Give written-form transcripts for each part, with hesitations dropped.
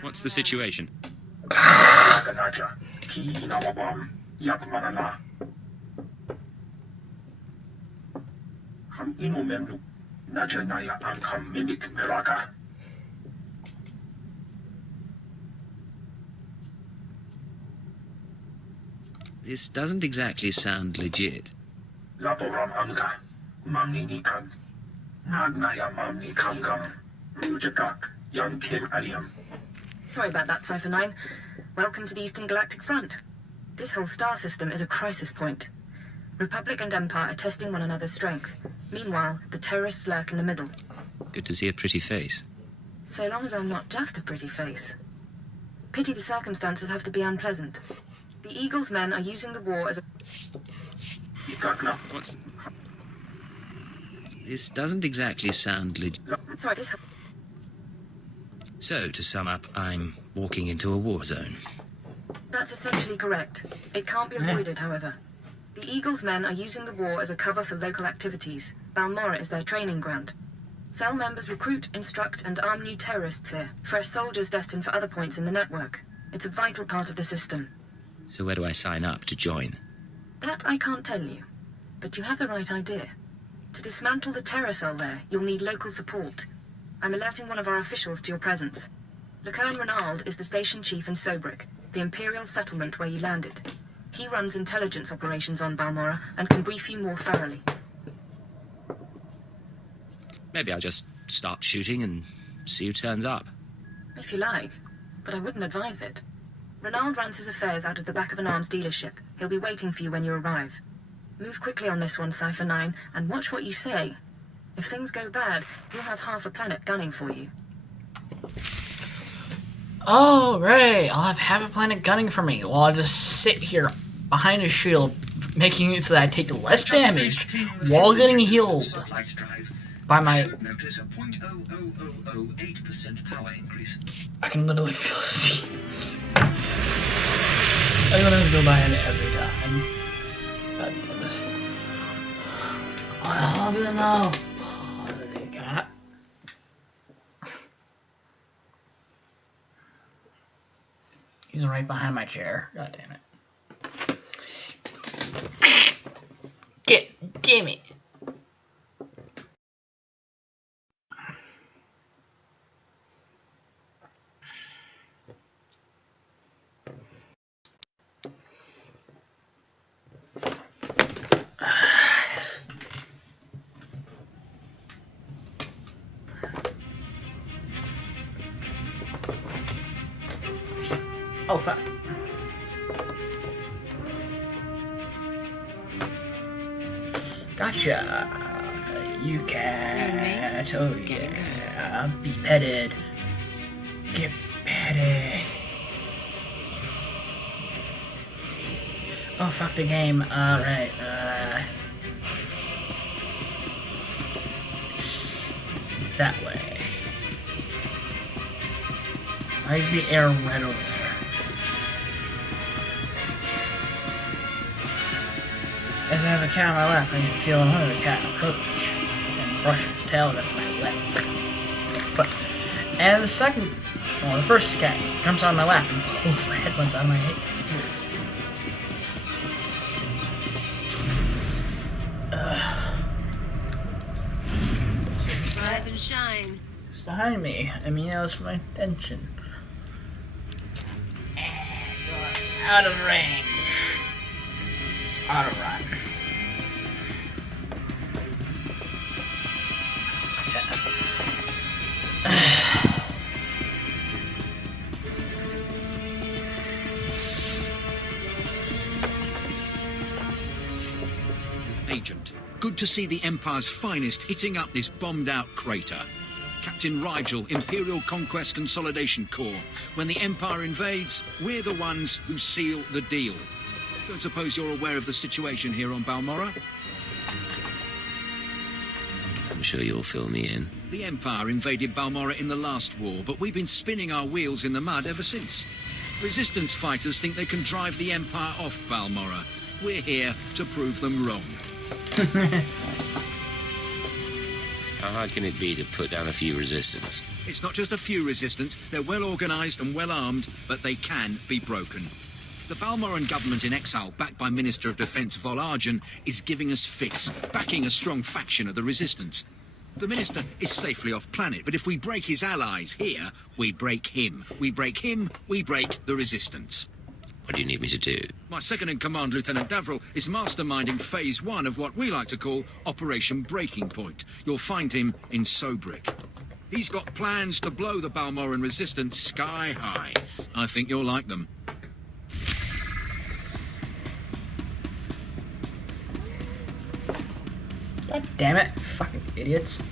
What's the situation? This doesn't exactly sound legit. Sorry about that, Cypher 9. Welcome to the Eastern Galactic Front. This whole star system is a crisis point. Republic and Empire are testing one another's strength. Meanwhile, the terrorists lurk in the middle. Good to see a pretty face. So long as I'm not just a pretty face. Pity the circumstances have to be unpleasant. The Eagle's men are using the war as a... What's... This doesn't exactly sound legit. Sorry, this... So, to sum up, I'm walking into a war zone. That's essentially correct. It can't be avoided, however. The Eagle's men are using the war as a cover for local activities. Balmorra is their training ground. Cell members recruit, instruct, and arm new terrorists here. Fresh soldiers destined for other points in the network. It's a vital part of the system. So where do I sign up to join? That I can't tell you. But you have the right idea. To dismantle the terror cell there, you'll need local support. I'm alerting one of our officials to your presence. Lieutenant Renald is the station chief in Sobrik, the Imperial settlement where you landed. He runs intelligence operations on Balmorra and can brief you more thoroughly. Maybe I'll just start shooting and see who turns up. If you like, but I wouldn't advise it. Renald runs his affairs out of the back of an arms dealership. He'll be waiting for you when you arrive. Move quickly on this one, Cypher 9, and watch what you say. If things go bad, you'll have half a planet gunning for you. Oh, great. I'll have half a planet gunning for me while I just sit here behind a shield, making it so that I take less damage while getting healed by my... Notice a 0.00008% power increase. I can literally feel C. I'm gonna go by it every time. But I don't know. What do they got? He's right behind my chair. God damn it. Damn it. Oh, fuck. Gotcha. You cat. Oh, yeah. Be petted. Get petted. Oh, fuck the game. Alright, that way. Why is the air red over there? As I have a cat on my lap, I can feel another cat approach and brush its tail against my lap. But as the first cat jumps on my lap and pulls my headphones out of my ears. Rise and shine. It's behind me. I mean, that was for my intention. Out of range. Auto run. Agent, good to see the Empire's finest hitting up this bombed-out crater. Captain Rigel, Imperial Conquest Consolidation Corps. When the Empire invades, we're the ones who seal the deal. Don't suppose you're aware of the situation here on Balmorra? I'm sure you'll fill me in. The Empire invaded Balmorra in the last war, but we've been spinning our wheels in the mud ever since. Resistance fighters think they can drive the Empire off Balmorra. We're here to prove them wrong. How hard can it be to put down a few resistance? It's not just a few resistance. They're well organised and well armed, but they can be broken. The Balmorran government in exile, backed by Minister of Defence Vol Argen, is giving us fits, backing a strong faction of the resistance. The Minister is safely off planet, but if we break his allies here, we break him. We break him, we break the resistance. What do you need me to do? My second-in-command, Lieutenant Davril, is masterminding Phase 1 of what we like to call Operation Breaking Point. You'll find him in Sobrick. He's got plans to blow the Balmorran resistance sky high. I think you'll like them. God damn it, fucking idiots.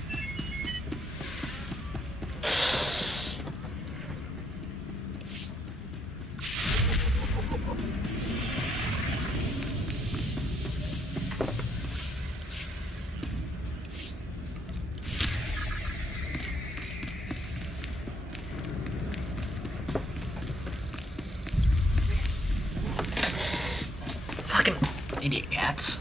Fucking idiot cats.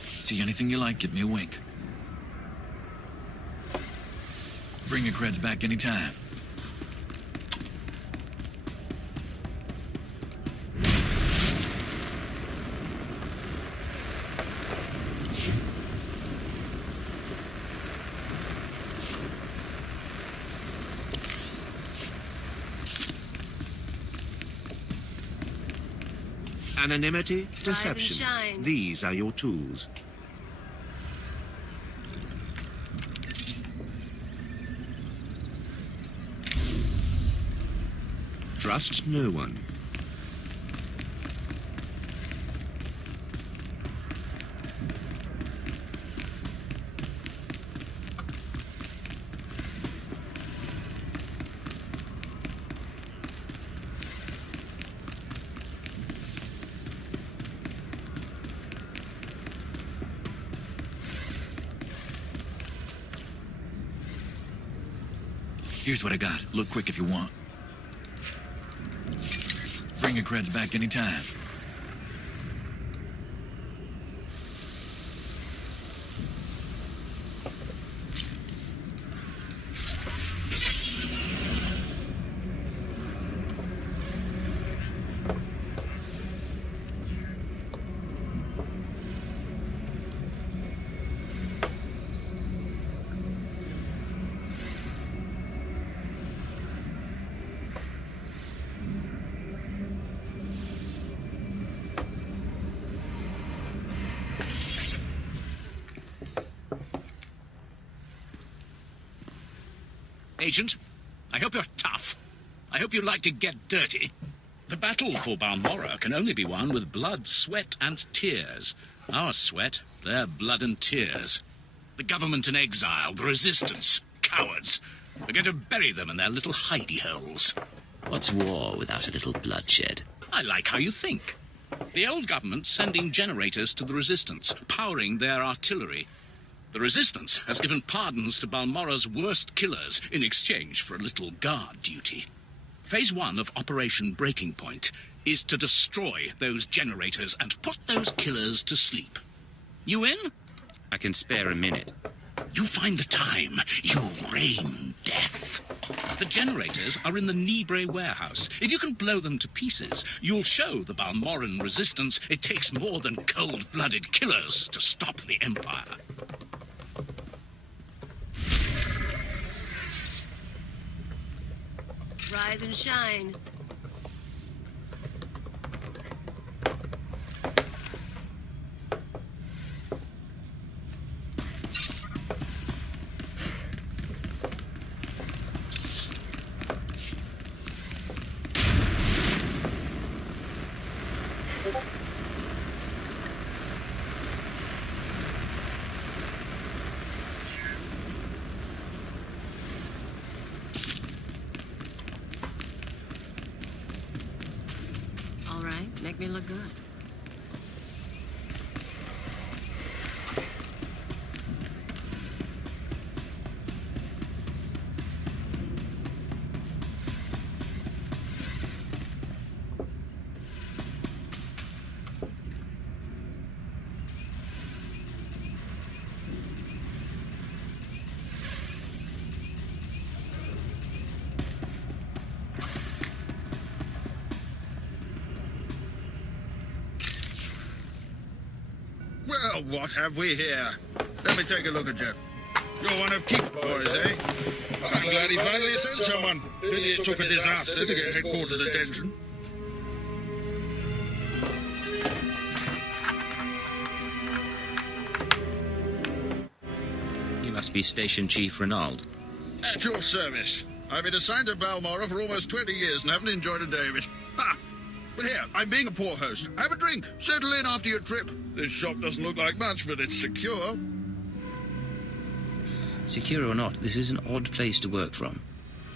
See anything you like, give me a wink. Bring your creds back anytime. Anonymity, Rise and deception. shine. These are your tools. Trust no one. Here's what I got. Look quick if you want. Bring your creds back anytime. Agent, I hope you're tough. I hope you like to get dirty. The battle for Balmorra can only be won with blood, sweat, and tears. Our sweat, their blood and tears. The government in exile, the resistance, cowards. We're going to bury them in their little hidey holes. What's war without a little bloodshed? I like how you think. The old government's sending generators to the resistance, powering their artillery. The resistance has given pardons to Balmorra's worst killers in exchange for a little guard duty. Phase 1 of Operation Breaking Point is to destroy those generators and put those killers to sleep. You in? I can spare a minute. You find the time. You rain death. The generators are in the Nibre warehouse. If you can blow them to pieces, you'll show the Balmorran resistance it takes more than cold-blooded killers to stop the Empire. Rise and shine. All right, make me look good. Well, what have we here? Let me take a look at you. You're one of Keep boys, eh? I'm glad he finally sent someone. Pity it took a disaster to get headquarters attention. You must be Station Chief Renauld. At your service. I've been assigned to Balmorra for almost 20 years and haven't enjoyed a day of it. Ha! But here, I'm being a poor host. Have a drink. Settle in after your trip. This shop doesn't look like much, but it's secure. Secure or not, this is an odd place to work from.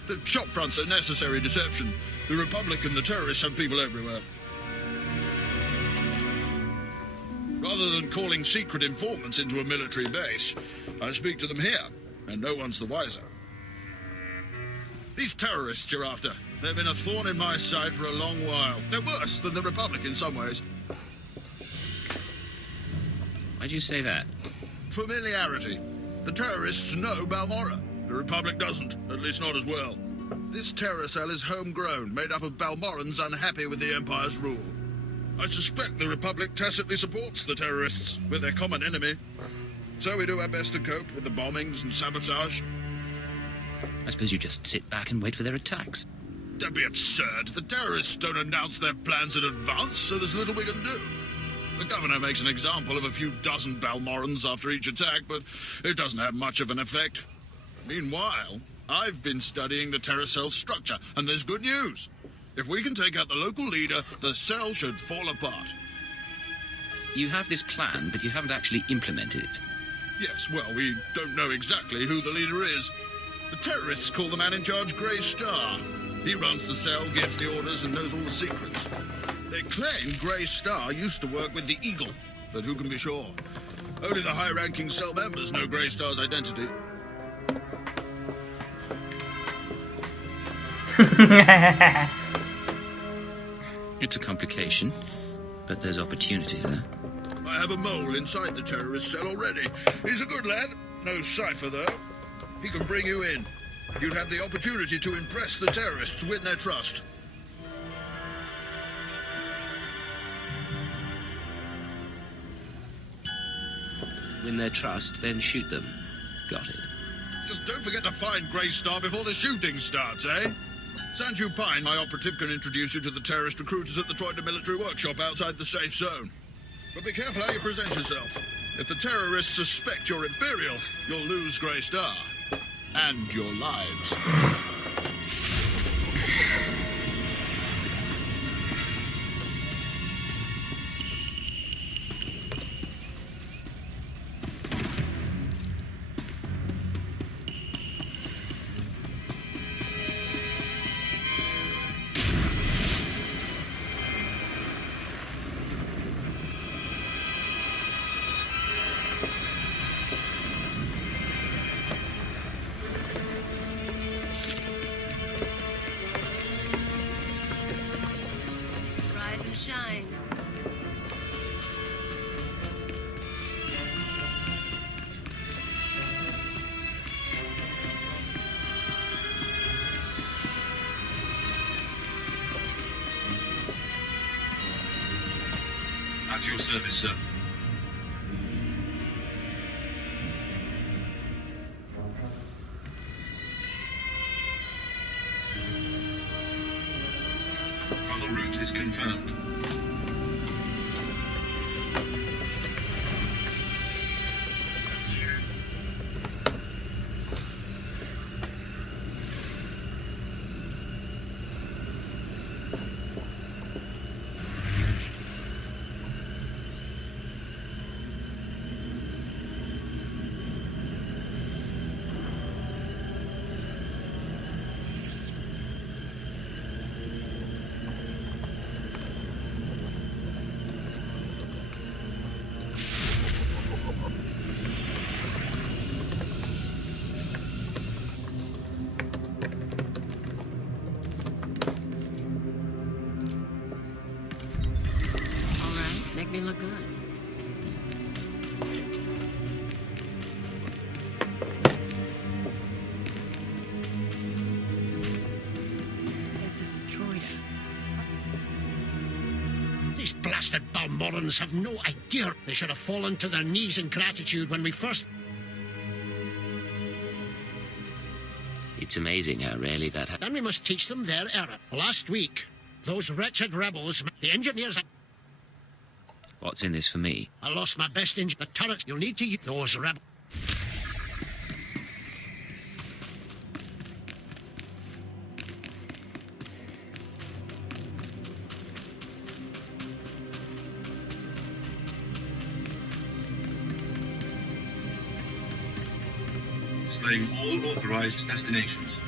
The shop front's a necessary deception. The Republic and the terrorists have people everywhere. Rather than calling secret informants into a military base, I speak to them here, and no one's the wiser. These terrorists you're after, they've been a thorn in my side for a long while. They're worse than the Republic in some ways. Why'd you say that? Familiarity. The terrorists know Balmorra. The Republic doesn't, at least not as well. This terror cell is homegrown, made up of Balmorrans unhappy with the Empire's rule. I suspect the Republic tacitly supports the terrorists. We're their common enemy. So we do our best to cope with the bombings and sabotage. I suppose you just sit back and wait for their attacks. Don't be absurd. The terrorists don't announce their plans in advance, so there's little we can do. The governor makes an example of a few dozen Balmorrans after each attack, but it doesn't have much of an effect. Meanwhile, I've been studying the terror cell's structure, and there's good news. If we can take out the local leader, the cell should fall apart. You have this plan, but you haven't actually implemented it. Yes, well, we don't know exactly who the leader is. The terrorists call the man in charge Grey Star. He runs the cell, gives the orders, and knows all the secrets. They claim Grey Star used to work with the Eagle, but who can be sure? Only the high-ranking cell members know Grey Star's identity. It's a complication, but there's opportunity there. I have a mole inside the terrorist cell already. He's a good lad. No cipher, though. He can bring you in. You'd have the opportunity to impress the terrorists, win their trust. Win their trust, then shoot them. Got it. Just don't forget to find Grey Star before the shooting starts, eh? Sanju Pine, my operative, can introduce you to the terrorist recruiters at the Troita military workshop outside the safe zone. But be careful how you present yourself. If the terrorists suspect you're Imperial, you'll lose Grey Star. And your lives. Rise and shine. At your service, sir. Travel route is confirmed. blasted Balmorrans have no idea. They should have fallen to their knees in gratitude when we first... It's amazing how rarely that happens. Then we must teach them their error. Last week, those wretched rebels, the engineers... What's in this for me? I lost my best engine. The turrets, you'll need to use those rebels. Displaying all authorized destinations.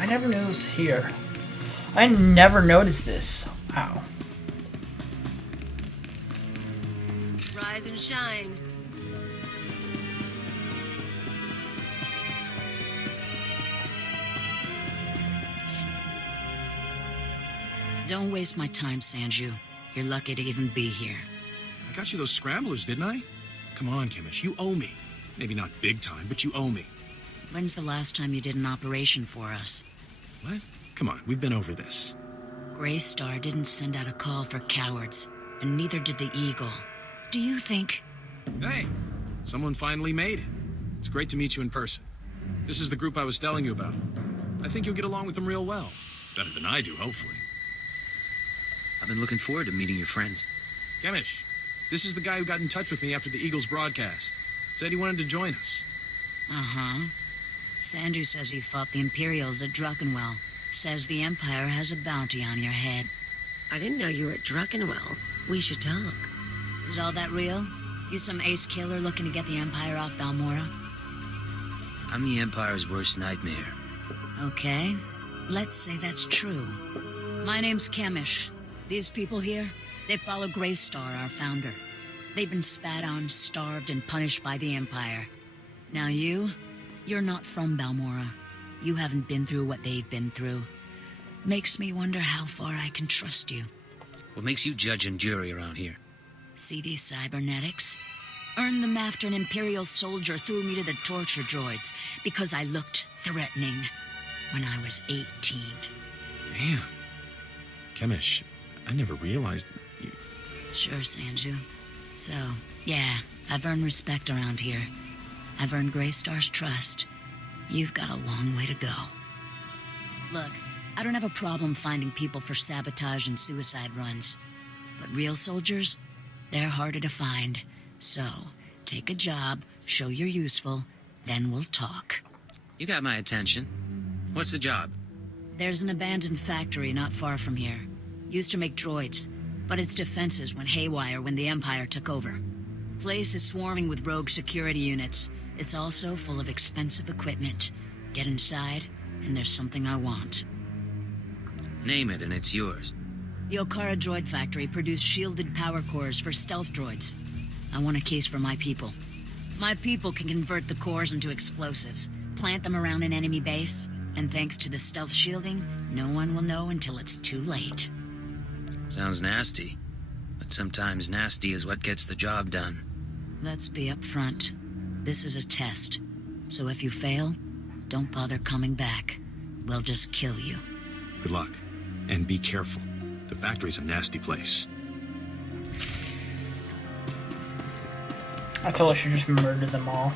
I never knew it was here. I never noticed this. Wow. Rise and shine. Don't waste my time, Sanju. You're lucky to even be here. I got you those scramblers, didn't I? Come on, Kemish, you owe me. Maybe not big time, but you owe me. When's the last time you did an operation for us? What? Come on, we've been over this. Greystar didn't send out a call for cowards, and neither did the Eagle. Do you think... Hey, someone finally made it. It's great to meet you in person. This is the group I was telling you about. I think you'll get along with them real well. Better than I do, hopefully. I've been looking forward to meeting your friends. Kemish, this is the guy who got in touch with me after the Eagles broadcast. Said he wanted to join us. Uh-huh. Sanju says you fought the Imperials at Druckenwell. Says the Empire has a bounty on your head. I didn't know you were at Druckenwell. We should talk. Is all that real? You some ace killer looking to get the Empire off Balmorra? I'm the Empire's worst nightmare. Okay. Let's say that's true. My name's Kemish. These people here, they follow Greystar, our founder. They've been spat on, starved, and punished by the Empire. Now you're not from Balmorra. You haven't been through what they've been through. Makes me wonder how far I can trust you. What makes you judge and jury around here? See these cybernetics? Earned them after an Imperial soldier threw me to the torture droids because I looked threatening when I was 18. Damn. Kemish, I never realized you... Sure, Sanju. So, yeah, I've earned respect around here. I've earned Greystar's trust. You've got a long way to go. Look, I don't have a problem finding people for sabotage and suicide runs. But real soldiers, they're harder to find. So, take a job, show you're useful, then we'll talk. You got my attention. What's the job? There's an abandoned factory not far from here. Used to make droids, but its defenses went haywire when the Empire took over. Place is swarming with rogue security units. It's also full of expensive equipment. Get inside, and there's something I want. Name it and it's yours. The Okara Droid Factory produced shielded power cores for stealth droids. I want a case for my people. My people can convert the cores into explosives, plant them around an enemy base, and thanks to the stealth shielding, no one will know until it's too late. Sounds nasty, but sometimes nasty is what gets the job done. Let's be upfront. This is a test, so if you fail, don't bother coming back. We'll just kill you. Good luck, and be careful. The factory's a nasty place. I feel I should just murder them all.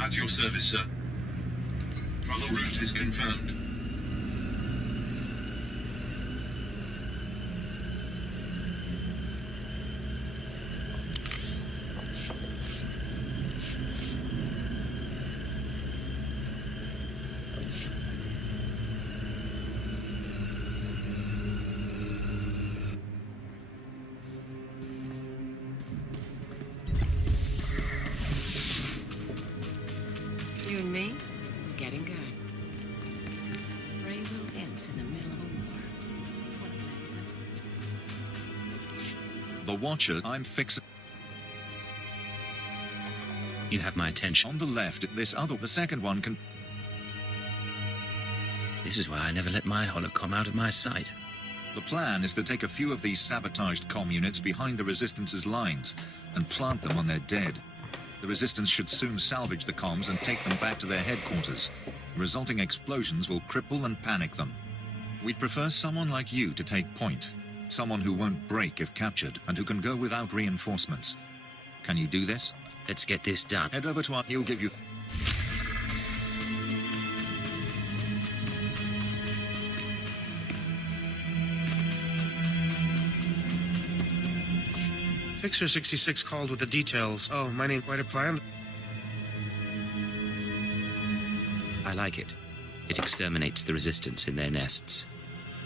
At your service, sir. Travel route is confirmed. The Watcher, I'm fixing. You have my attention. On the left, the second one can... This is why I never let my holocom out of my sight. The plan is to take a few of these sabotaged comm units behind the Resistance's lines and plant them when they're dead. The Resistance should soon salvage the comms and take them back to their headquarters. The resulting explosions will cripple and panic them. We'd prefer someone like you to take point. Someone who won't break if captured and who can go without reinforcements. Can you do this? Let's get this done. Head over to our... He'll give you... Fixer 66 called with the details. Oh, my name, quite a plan. I like it. It exterminates the Resistance in their nests.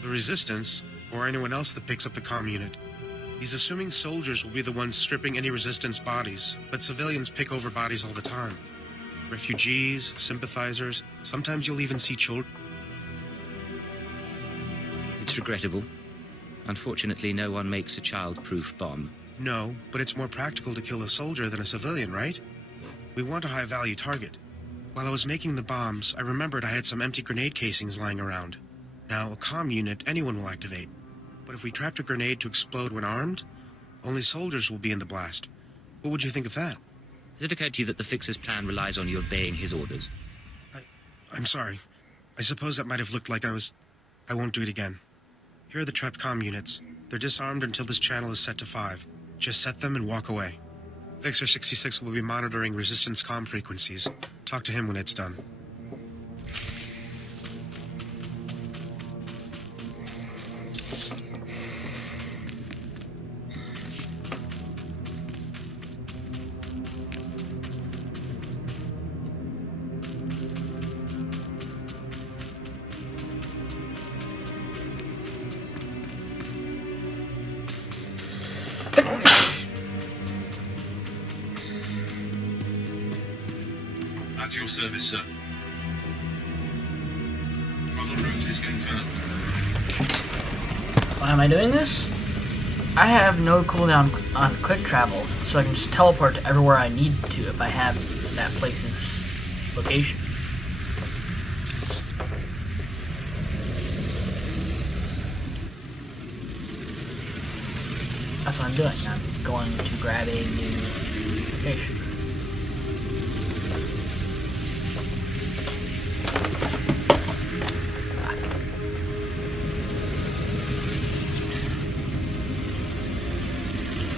The Resistance, or anyone else that picks up the comm unit. He's assuming soldiers will be the ones stripping any Resistance bodies, but civilians pick over bodies all the time. Refugees, sympathizers, sometimes you'll even see children. It's regrettable. Unfortunately, no one makes a child-proof bomb. No, but it's more practical to kill a soldier than a civilian, right? We want a high-value target. While I was making the bombs, I remembered I had some empty grenade casings lying around. Now, a comm unit anyone will activate. But if we trapped a grenade to explode when armed, only soldiers will be in the blast. What would you think of that? Has it occurred to you that the Fixer's plan relies on you obeying his orders? I'm sorry. I suppose that might have looked like I won't do it again. Here are the trapped comm units. They're disarmed until this channel is set to 5. Just set them and walk away. Fixer 66 will be monitoring Resistance comm frequencies. Talk to him when it's done. At your service, sir. Travel route is confirmed. Why am I doing this? I have no cooldown on quick travel, so I can just teleport to everywhere I need to if I have that place's location. That's what I'm doing. I'm going to grab a new location.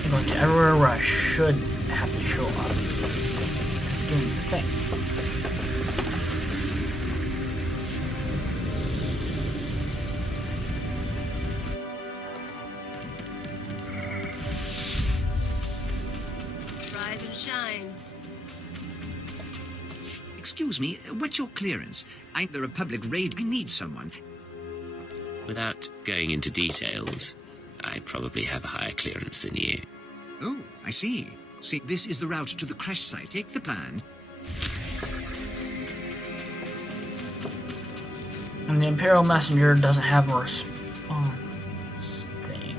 I'm going to everywhere where I should have to show up. Doing the thing. Rise and shine. Excuse me, what's your clearance? I'm the Republic raid. I need someone. Without going into details, I probably have a higher clearance than you. Oh, I see. See, this is the route to the crash site. Take the plans. And the Imperial Messenger doesn't have a response thing.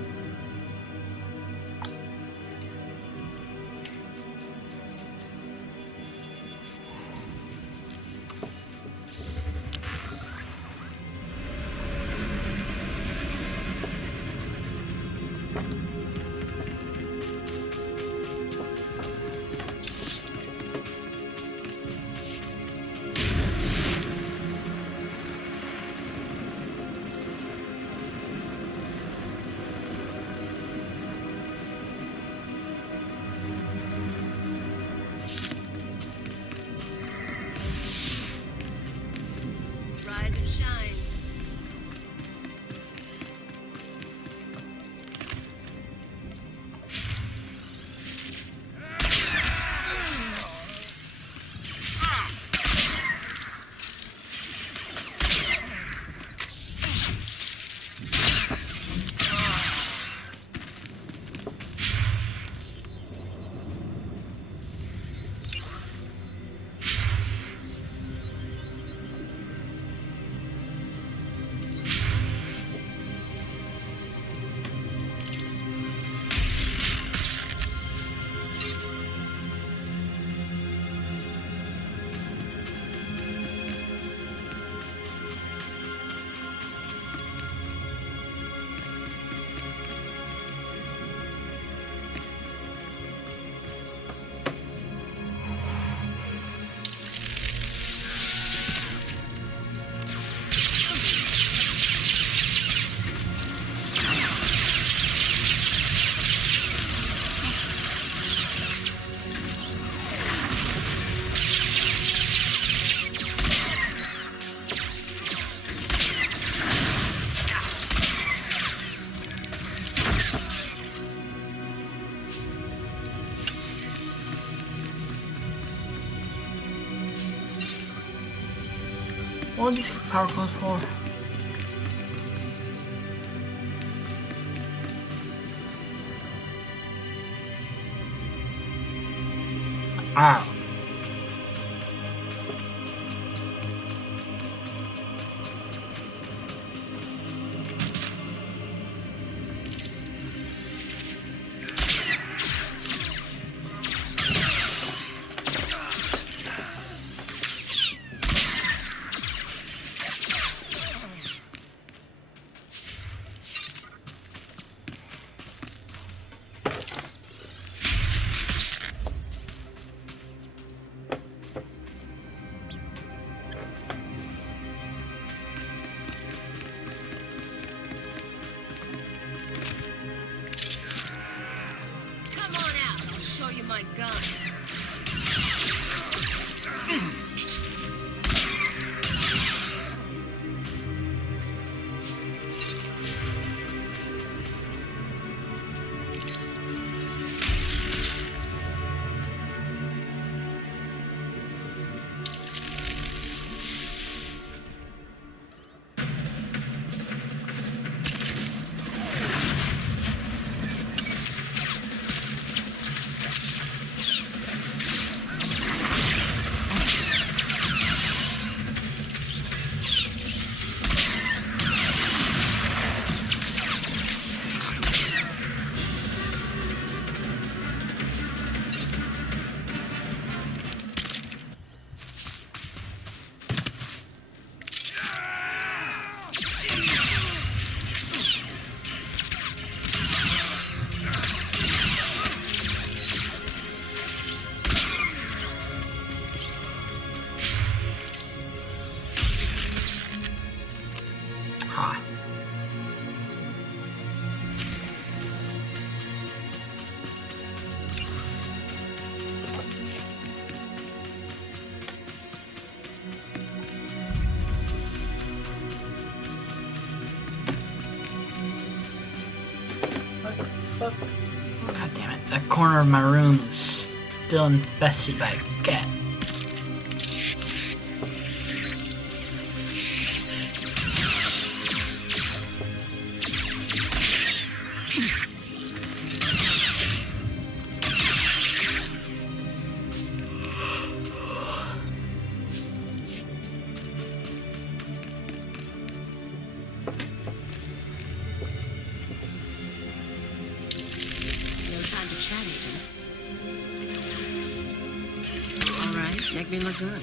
What are these power cores for? Wow. My gun. Fuck. God damn it. That corner of my room is still infested by a cat. Make me look good.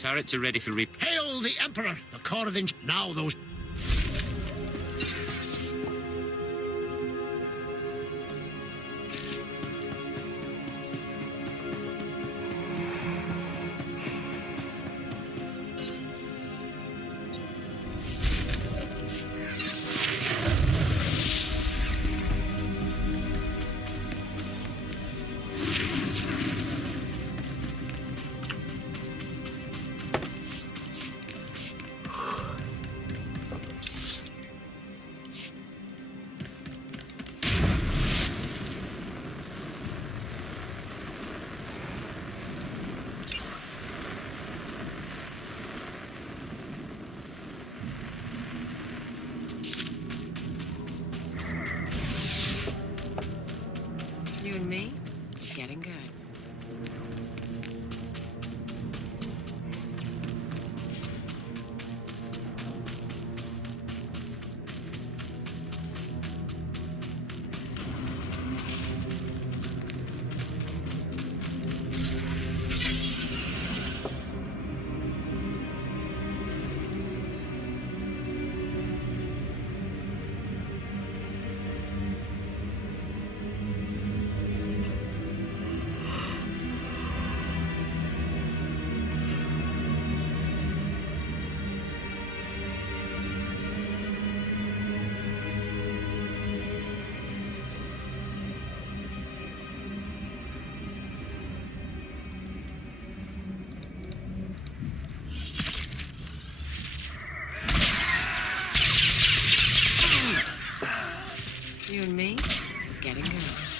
Turrets are ready for Hail the Emperor! The Corps of now those... and me, getting good. You and me, getting good.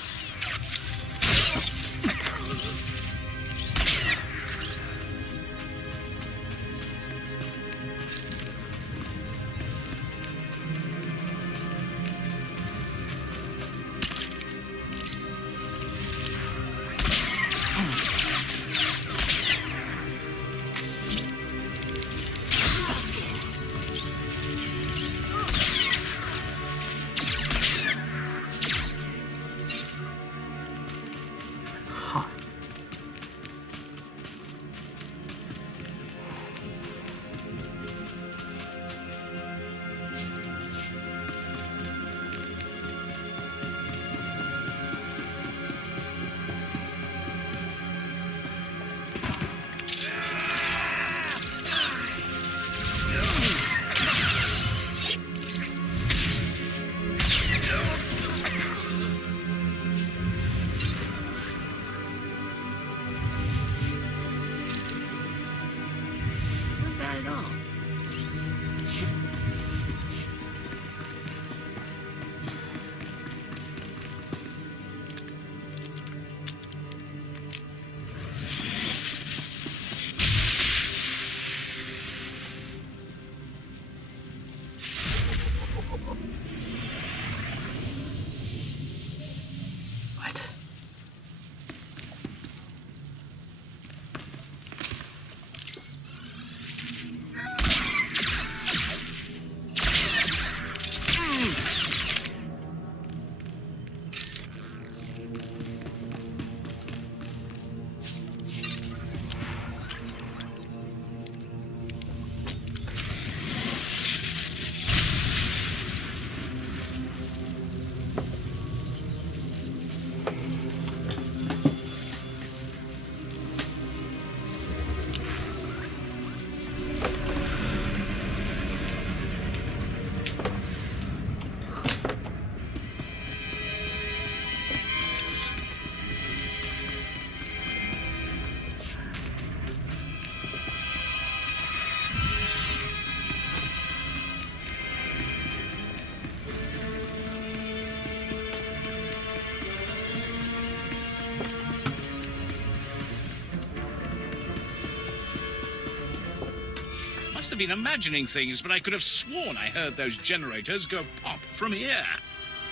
Must have been imagining things, but I could have sworn I heard those generators go pop from here.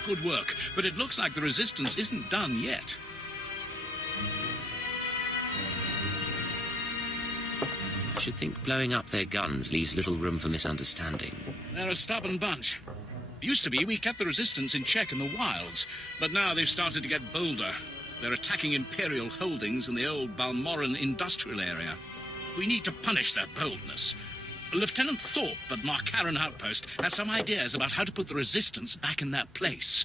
Good work, but it looks like the resistance isn't done yet. I should think blowing up their guns leaves little room for misunderstanding. They're a stubborn bunch. Used to be we kept the resistance in check in the wilds, but now they've started to get bolder. They're attacking Imperial holdings in the old Balmorran industrial area. We need to punish their boldness. Lieutenant Thorpe at Markaran Outpost has some ideas about how to put the resistance back in that place.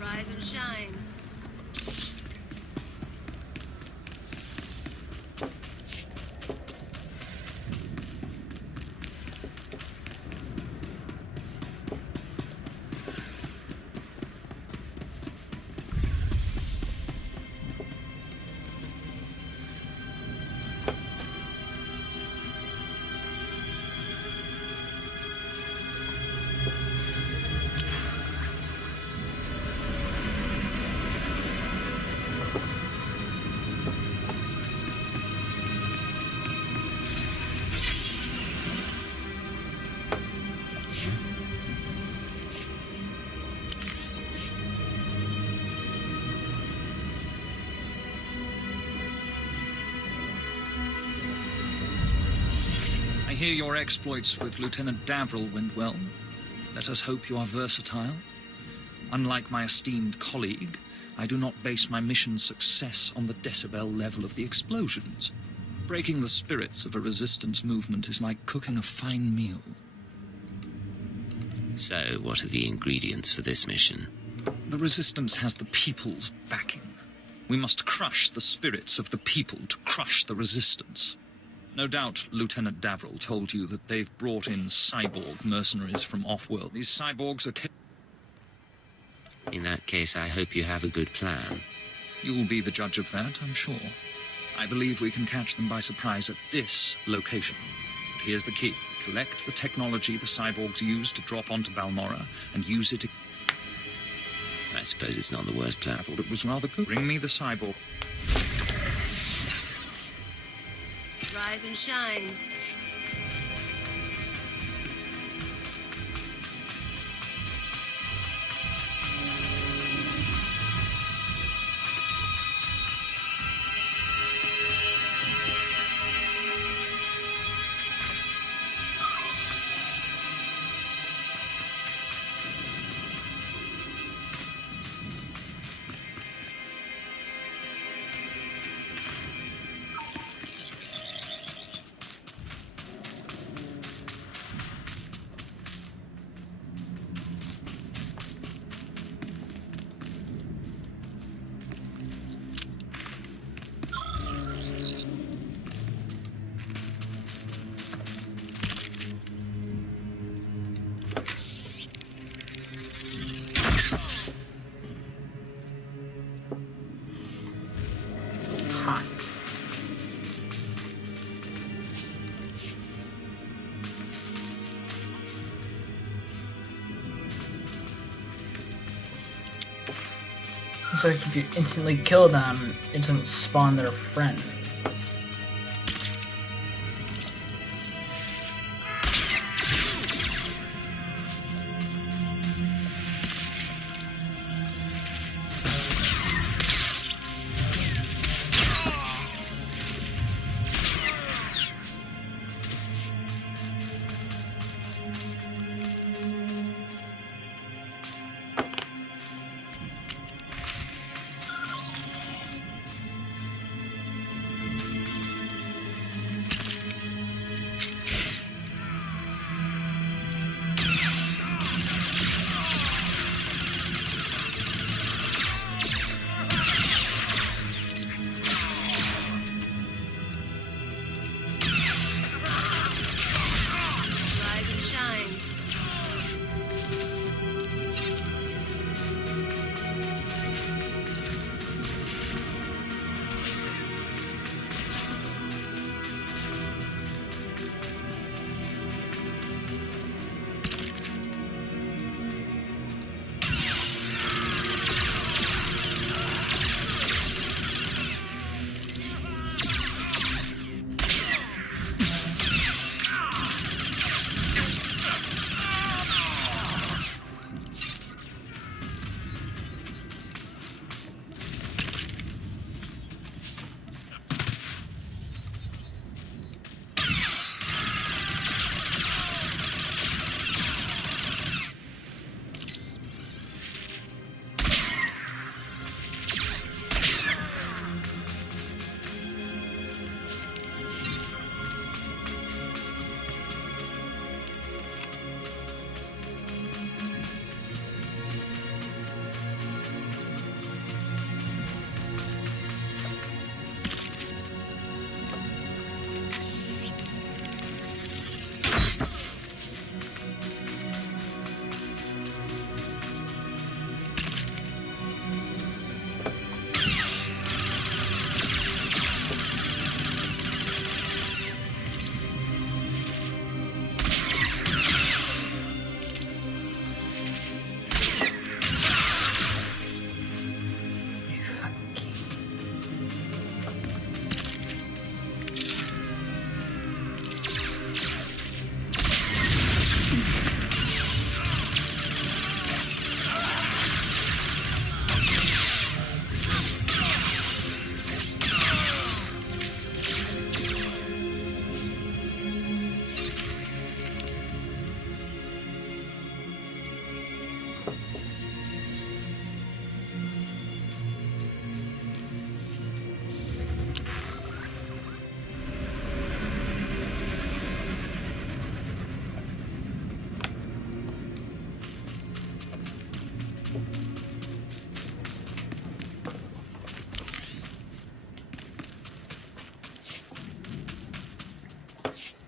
Rise and shine. hear your exploits with Lieutenant Davril went well. Let us hope you are versatile. Unlike my esteemed colleague, I do not base my mission's success on the decibel level of the explosions. Breaking the spirits of a resistance movement is like cooking a fine meal. So, what are the ingredients for this mission? The resistance has the people's backing. We must crush the spirits of the people to crush the resistance. No doubt Lieutenant Davril told you that they've brought in cyborg mercenaries from off-world. These cyborgs are... In that case, I hope you have a good plan. You'll be the judge of that, I'm sure. I believe we can catch them by surprise at this location. But here's the key. Collect the technology the cyborgs use to drop onto Balmorra and use it... I suppose it's not the worst plan. I thought it was rather good. Bring me the cyborg. Rise and shine. So if you instantly kill them, it doesn't spawn their friends.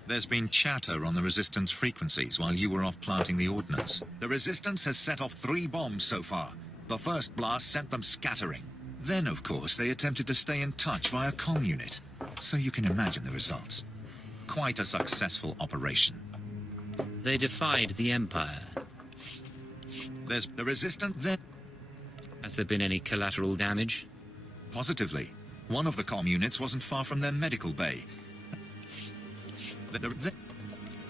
There's been chatter on the Resistance frequencies while you were off planting the ordnance. The Resistance has set off 3 bombs so far. The first blast sent them scattering. Then, of course, they attempted to stay in touch via comm unit. So you can imagine the results. Quite a successful operation. They defied the Empire. There's the Resistance then. Has there been any collateral damage? Positively. One of the comm units wasn't far from their medical bay.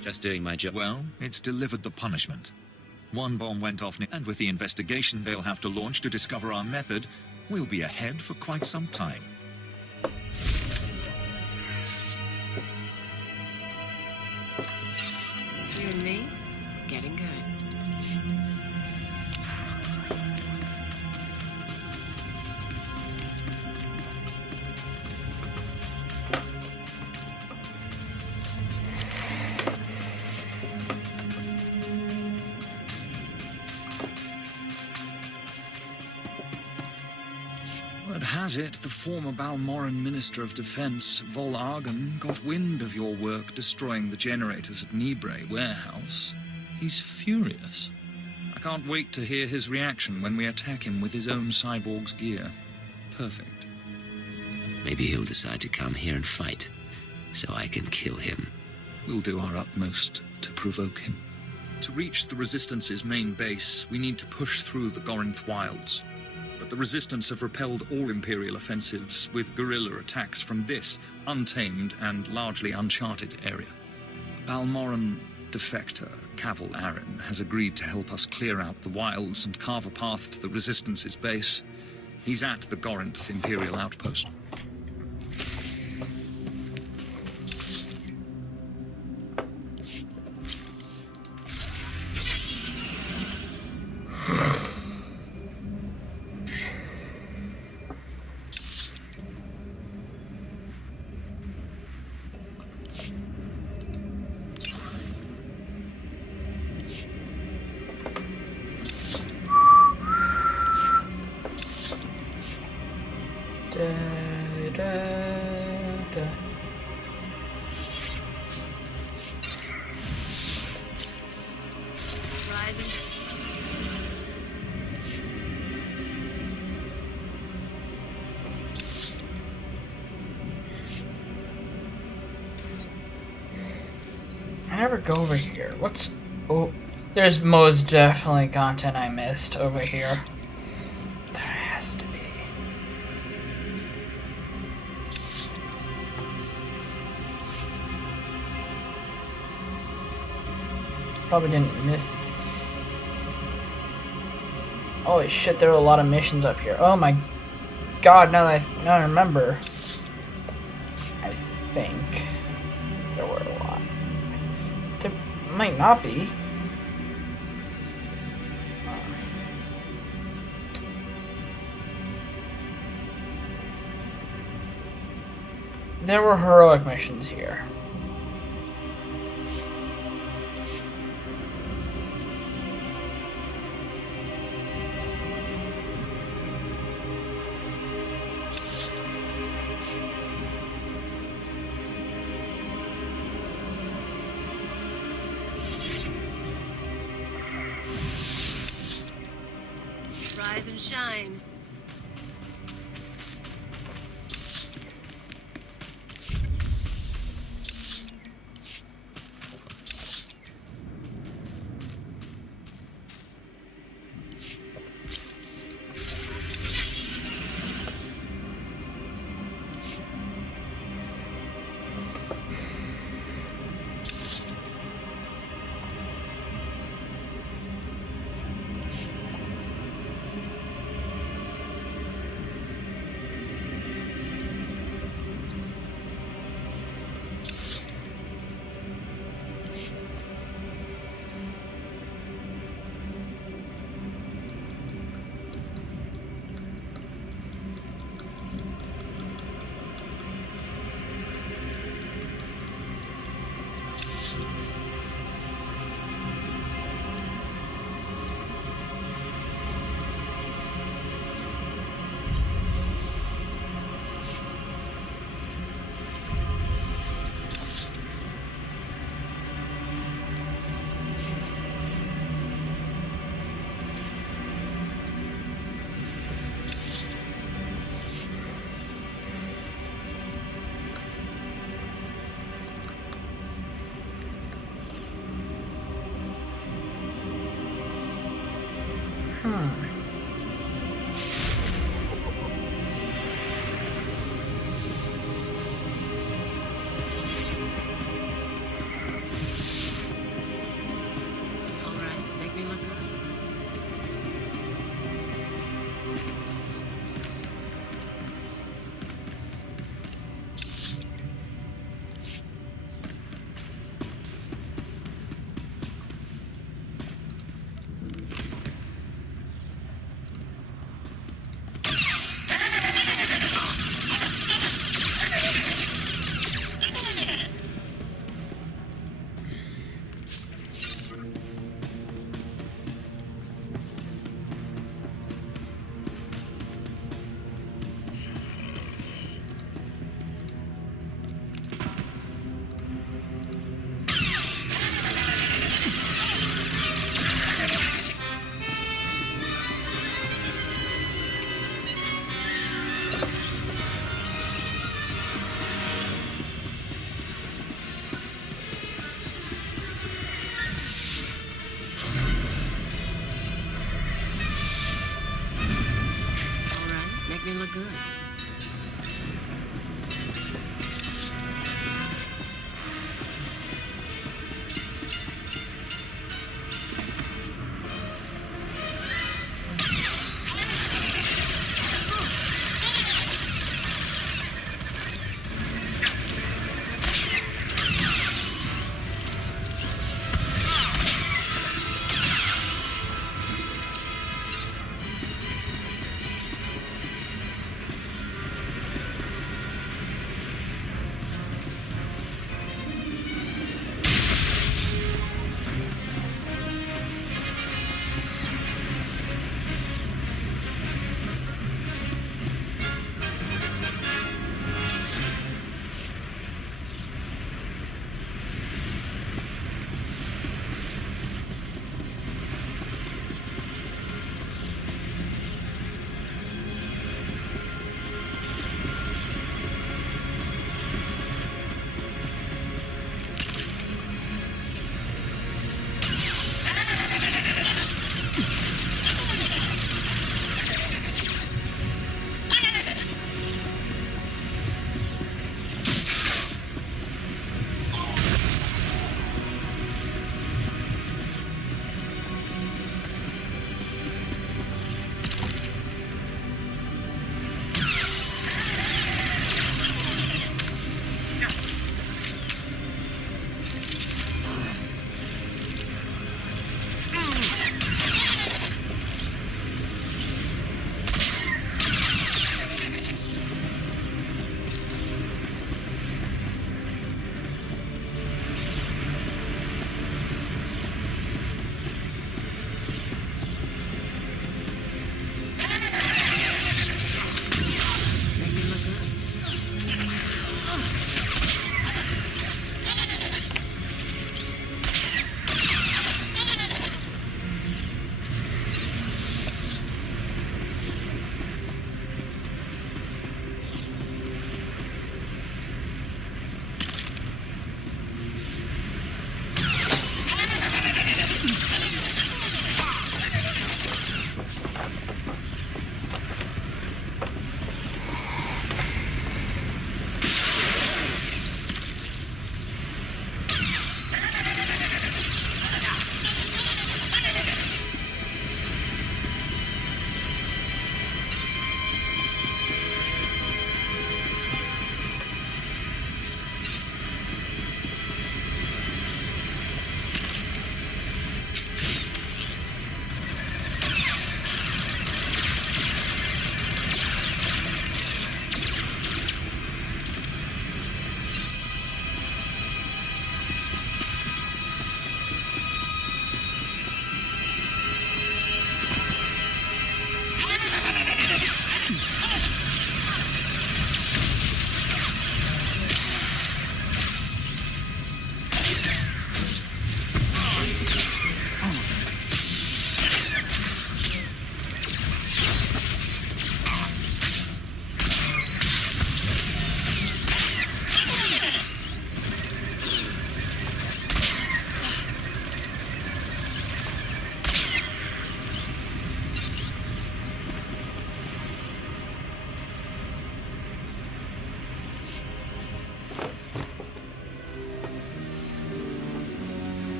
Just doing my job. Well, it's delivered the punishment. 1 bomb went off, and with the investigation they'll have to launch to discover our method, we'll be ahead for quite some time. You and me, getting good. Word has it, the former Balmorran Minister of Defense, Vol Argon, got wind of your work destroying the generators at Nibre Warehouse. He's furious. I can't wait to hear his reaction when we attack him with his own cyborg's gear. Perfect. Maybe he'll decide to come here and fight, so I can kill him. We'll do our utmost to provoke him. To reach the Resistance's main base, we need to push through the Gorinth wilds. But the Resistance have repelled all Imperial offensives with guerrilla attacks from this untamed and largely uncharted area. A Balmorran defector, Cavil Aren, has agreed to help us clear out the wilds and carve a path to the Resistance's base. He's at the Gorinth Imperial outpost. I never go over here. What's... Oh, there's most definitely content I missed over here. There has to be. Probably didn't miss... Holy shit, there are a lot of missions up here. Oh my god, now that I remember. I think there were a lot. There might not be. There were heroic missions here. Rise and shine.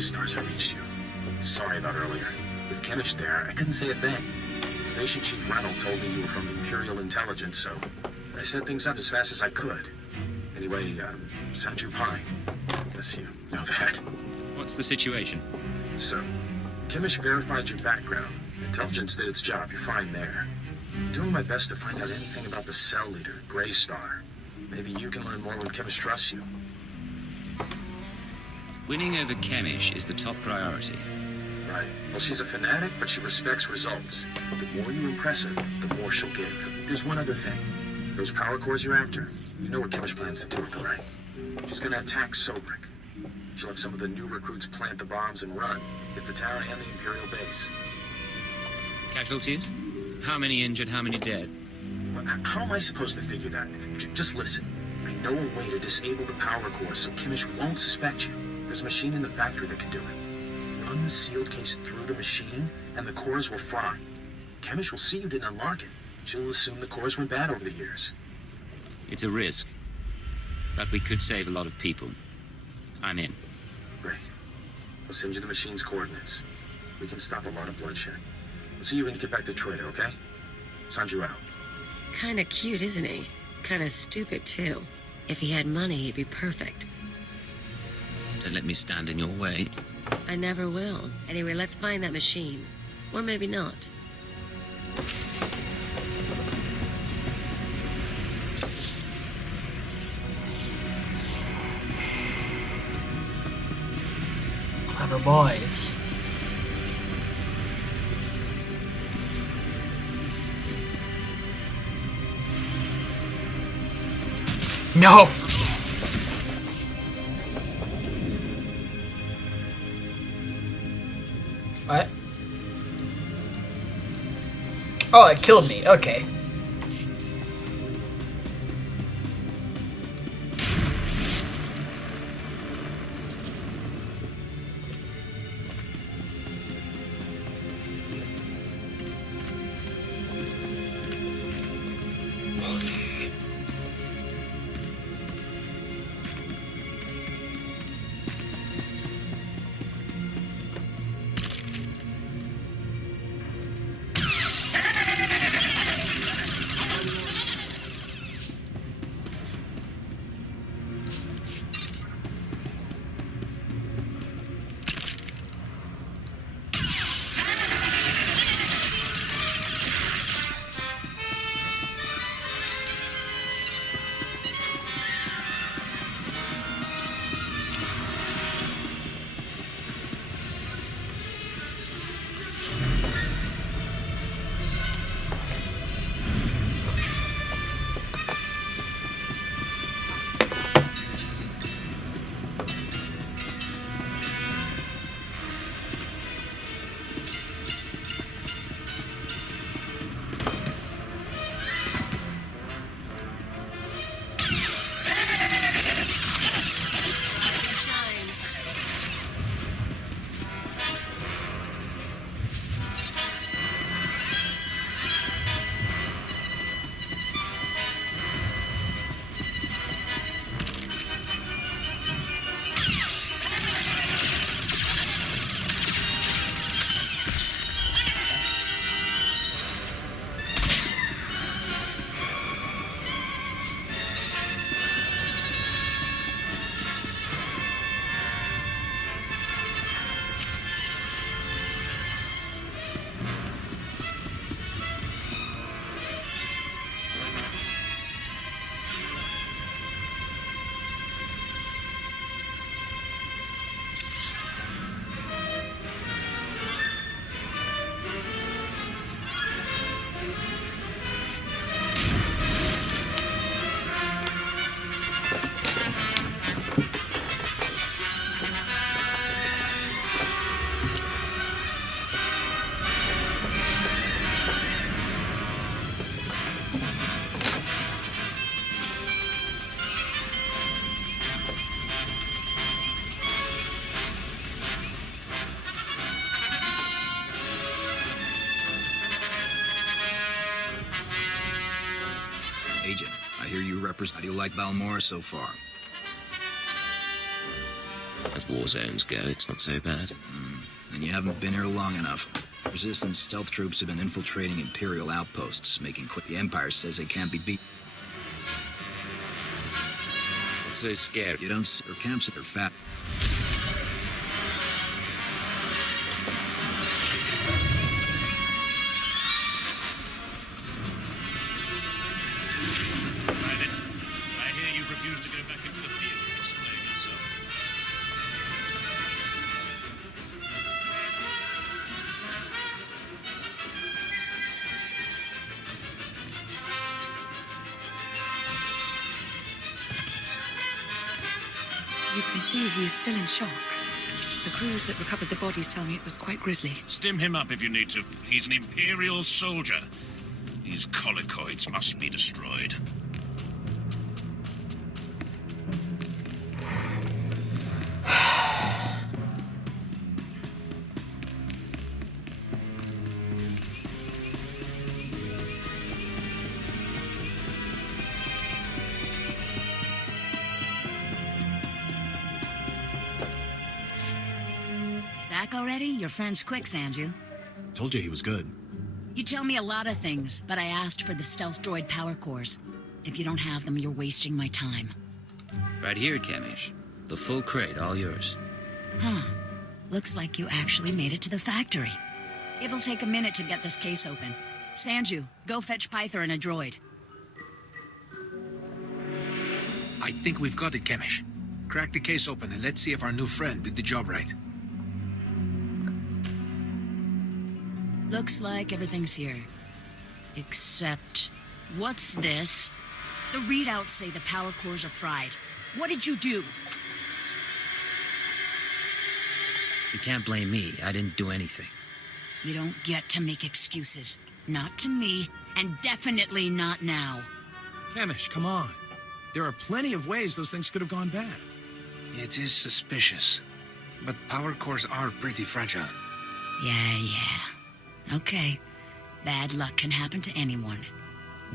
the stars I reached you. Sorry about earlier. With Kimmich there, I couldn't say a thing. Station Chief Reynolds told me you were from Imperial Intelligence, so I set things up as fast as I could. Anyway, Sanju Pine. Guess you know that. What's the situation? So, Kimmich verified your background. Intelligence did its job. You're fine there. I'm doing my best to find out anything about the cell leader, Grey Star. Maybe you can learn more when Kimmich trusts you. Winning over Chemish is the top priority. Right. Well, she's a fanatic, but she respects results. The more you impress her, the more she'll give. There's one other thing. Those power cores you're after, you know what Kimmich plans to do with them, right? She's gonna attack Sobrik. She'll have some of the new recruits plant the bombs and run, hit the town and the Imperial base. Casualties? How many injured, how many dead? Well, how am I supposed to figure that? Just listen. I know a way to disable the power core so Kimmich won't suspect you. There's a machine in the factory that can do it. Run the sealed case through the machine, and the cores will fry. Kimmich will see you didn't unlock it. She'll assume the cores went bad over the years. It's a risk. But we could save a lot of people. I'm in. Great. I'll send you the machine's coordinates. We can stop a lot of bloodshed. I'll see you when you get back to Trader, okay? Sanju out. Kinda cute, isn't he? Kinda stupid, too. If he had money, he'd be perfect. Don't let me stand in your way. I never will. Anyway, let's find that machine. Or maybe not. Clever boys. No! What? Oh, it killed me. Okay. Agent, I hear you represent. How do you like Balmorra so far? As war zones go, it's not so bad. And you haven't been here long enough. Resistance stealth troops have been infiltrating Imperial outposts, making quick. The Empire says they can't be beat. What's so scary? You don't sit or camps that are fat. Private, I hear you refuse to go back into the field. Explain yourself. You can see he's still in shock. The crews that recovered the bodies tell me it was quite grisly. Stim him up if you need to. He's an Imperial soldier. These colicoids must be destroyed. Back already? Your friend's quick, Sanju. Told you he was good. You tell me a lot of things, but I asked for the stealth droid power cores. If you don't have them, you're wasting my time. Right here, Kemish. The full crate, all yours. Huh. Looks like you actually made it to the factory. It'll take a minute to get this case open. Sanju, go fetch Pythor and a droid. I think we've got it, Kemish. Crack the case open and let's see if our new friend did the job right. Looks like everything's here. Except... what's this? The readouts say the power cores are fried. What did you do? You can't blame me. I didn't do anything. You don't get to make excuses. Not to me, and definitely not now. Kemish, come on. There are plenty of ways those things could have gone bad. It is suspicious, but power cores are pretty fragile. Yeah. Okay. Bad luck can happen to anyone.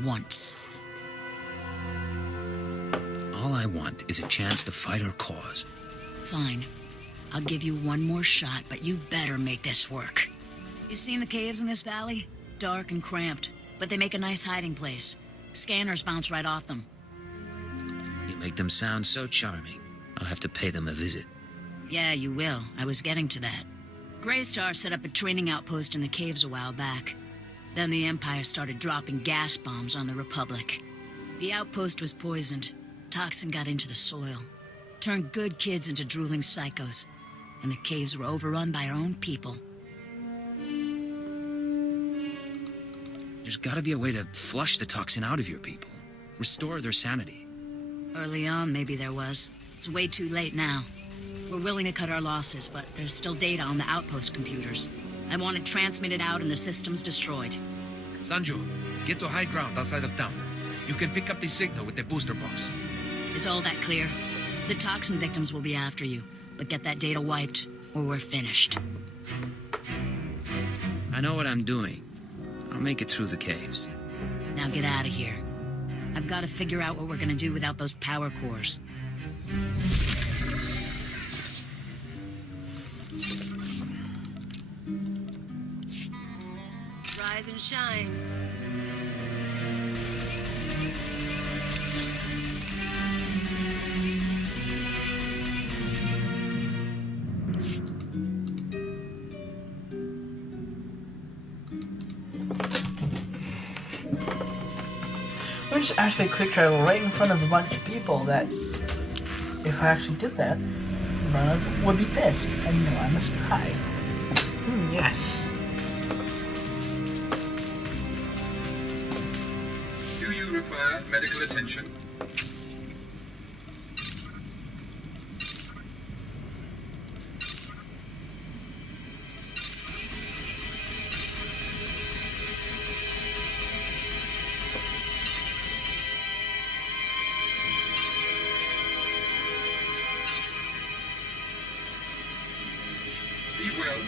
Once. All I want is a chance to fight our cause. Fine. I'll give you one more shot, but you better make this work. You seen the caves in this valley? Dark and cramped, but they make a nice hiding place. Scanners bounce right off them. You make them sound so charming. I'll have to pay them a visit. Yeah, you will. I was getting to that. Greystar set up a training outpost in the caves a while back. Then the Empire started dropping gas bombs on the Republic. The outpost was poisoned. Toxin got into the soil. Turned good kids into drooling psychos. And the caves were overrun by our own people. There's gotta be a way to flush the toxin out of your people. Restore their sanity. Early on, maybe there was. It's way too late now. We're willing to cut our losses, but there's still data on the outpost computers. I want it transmitted out and the systems destroyed. Sanju, get to high ground outside of town. You can pick up the signal with the booster box. Is all that clear? The toxin victims will be after you, but get that data wiped, or we're finished. I know what I'm doing. I'll make it through the caves. Now get out of here. I've got to figure out what we're gonna do without those power cores. Rise and shine. We're just actually quick travel right in front of a bunch of people that, if I actually did that, would be pissed. And no, I'm a spy. Yes. Do you require medical attention? Be well.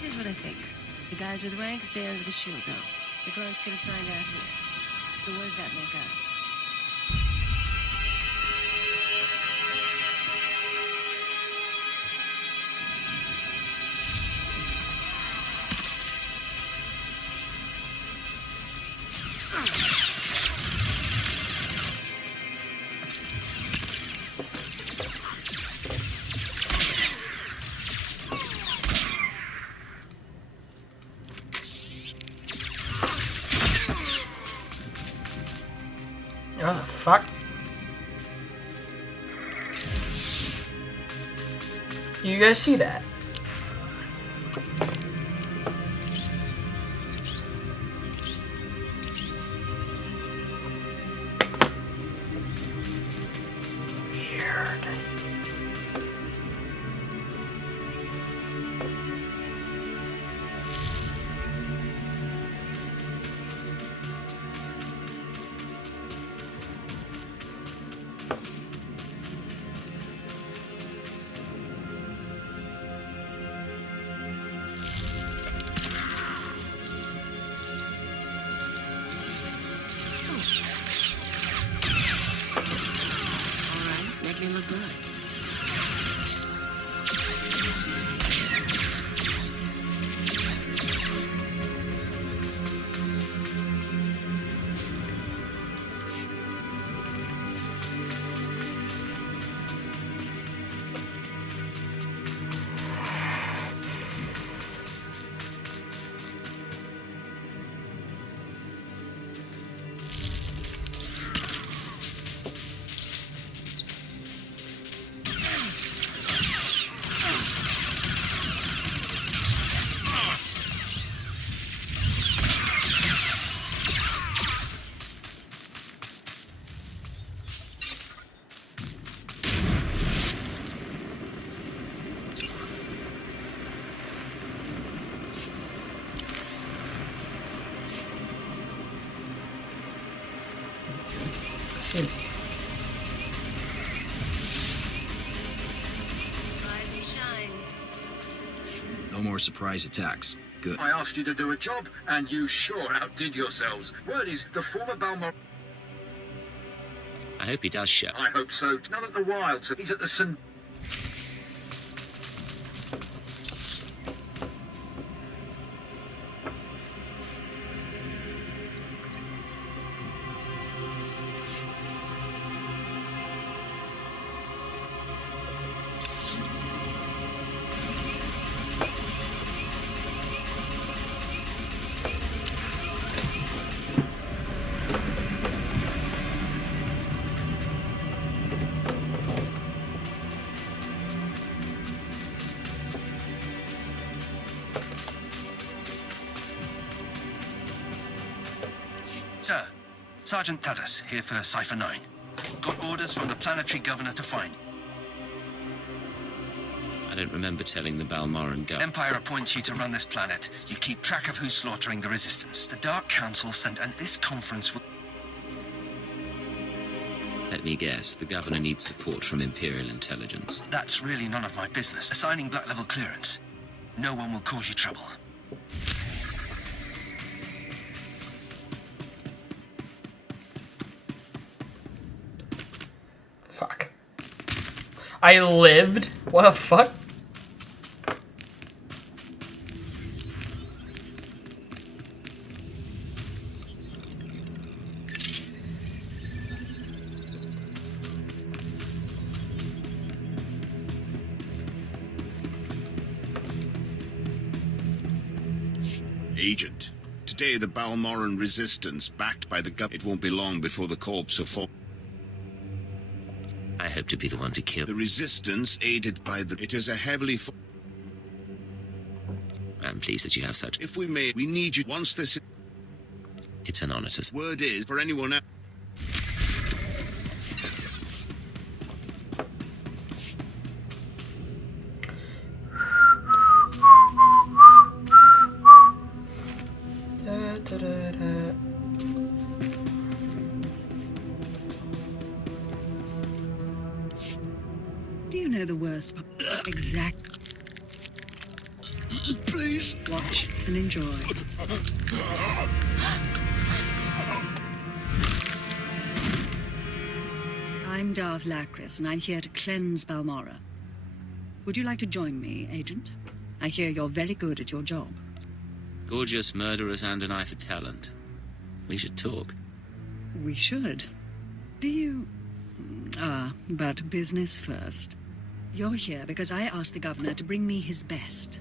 Here's what I figured. The guys with rank stay under the shield dome. The grunts get assigned out here. So what does that make us? What the fuck? You guys see that? Make me look good. Rise and shine. No more surprise attacks. Good. I asked you to do a job, and you sure outdid yourselves. Word is, the former Balmorra... I hope he does show. I hope so. None at the Wilds. He's at the St... Sir, Sergeant Tadas, here for Cipher 9. Got orders from the planetary governor to find. I don't remember telling the Balmorran guard. Empire appoints you to run this planet. You keep track of who's slaughtering the Resistance. The Dark Council sent this conference will... Let me guess, the governor needs support from Imperial intelligence. That's really none of my business. Assigning black level clearance. No one will cause you trouble. Fuck. I lived? What the fuck? Agent, today the Balmorran resistance, backed by the government. It won't be long before the corps are fall. I hope to be the one to kill. The resistance, aided by the... It is a heavily... I'm pleased that you have such... If we may, we need you once this... It's an honor to... Word is, for anyone else... Do you know the worst part? Exact. Please. Watch and enjoy. I'm Darth Lacris, and I'm here to cleanse Balmorra. Would you like to join me, Agent? I hear you're very good at your job. Gorgeous, murderous, and an eye for talent. We should talk. We should. Do you... but business first. You're here because I asked the governor to bring me his best.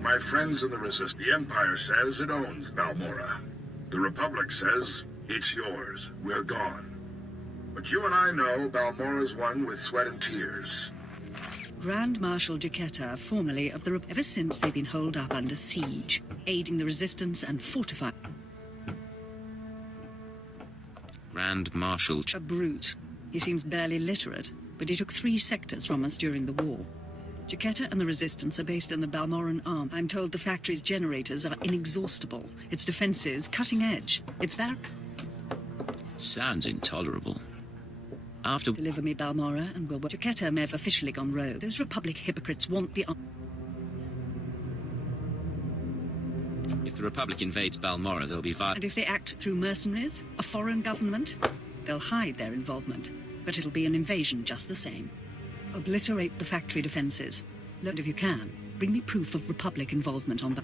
My friends in the Resistance, the Empire says it owns Balmorra. The Republic says it's yours. We're gone. But you and I know Balmorra's won with sweat and tears. Grand Marshal Giquetta, formerly of the... Ever since they've been holed up under siege, aiding the resistance and fortifying... Grand Marshal... A brute. He seems barely literate, but he took 3 sectors from us during the war. Giquetta and the resistance are based on the Balmorran arm. I'm told the factory's generators are inexhaustible. Its defenses cutting edge. It's Sounds intolerable. After... Deliver me Balmorra and we'll... Giquetta may have officially gone rogue. Those Republic hypocrites want the... If the Republic invades Balmorra, they'll be And if they act through mercenaries, a foreign government, they'll hide their involvement. But it'll be an invasion just the same. Obliterate the factory defenses. Learn if you can. Bring me proof of Republic involvement on the...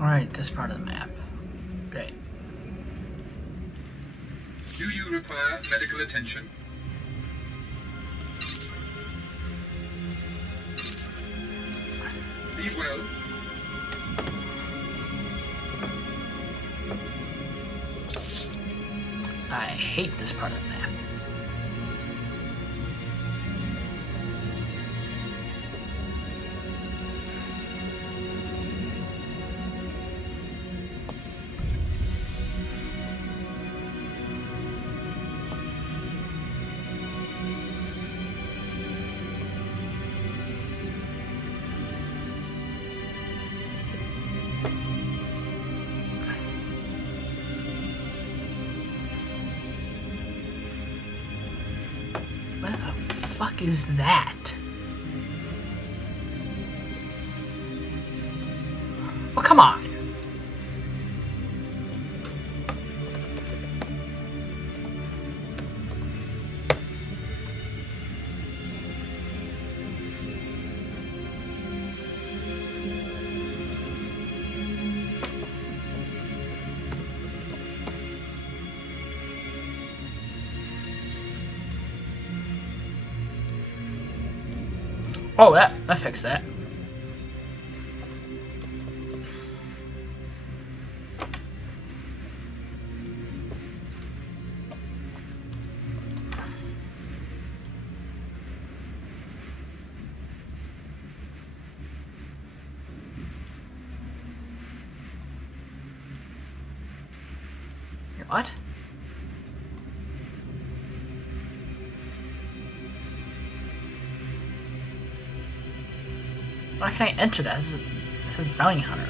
Alright, this part of the map. Great. Do you require medical attention? Be well. I hate this part of the map. Is that? Oh, come on. Oh, that fixed that. What? Why can't I enter that? This says bounty hunter.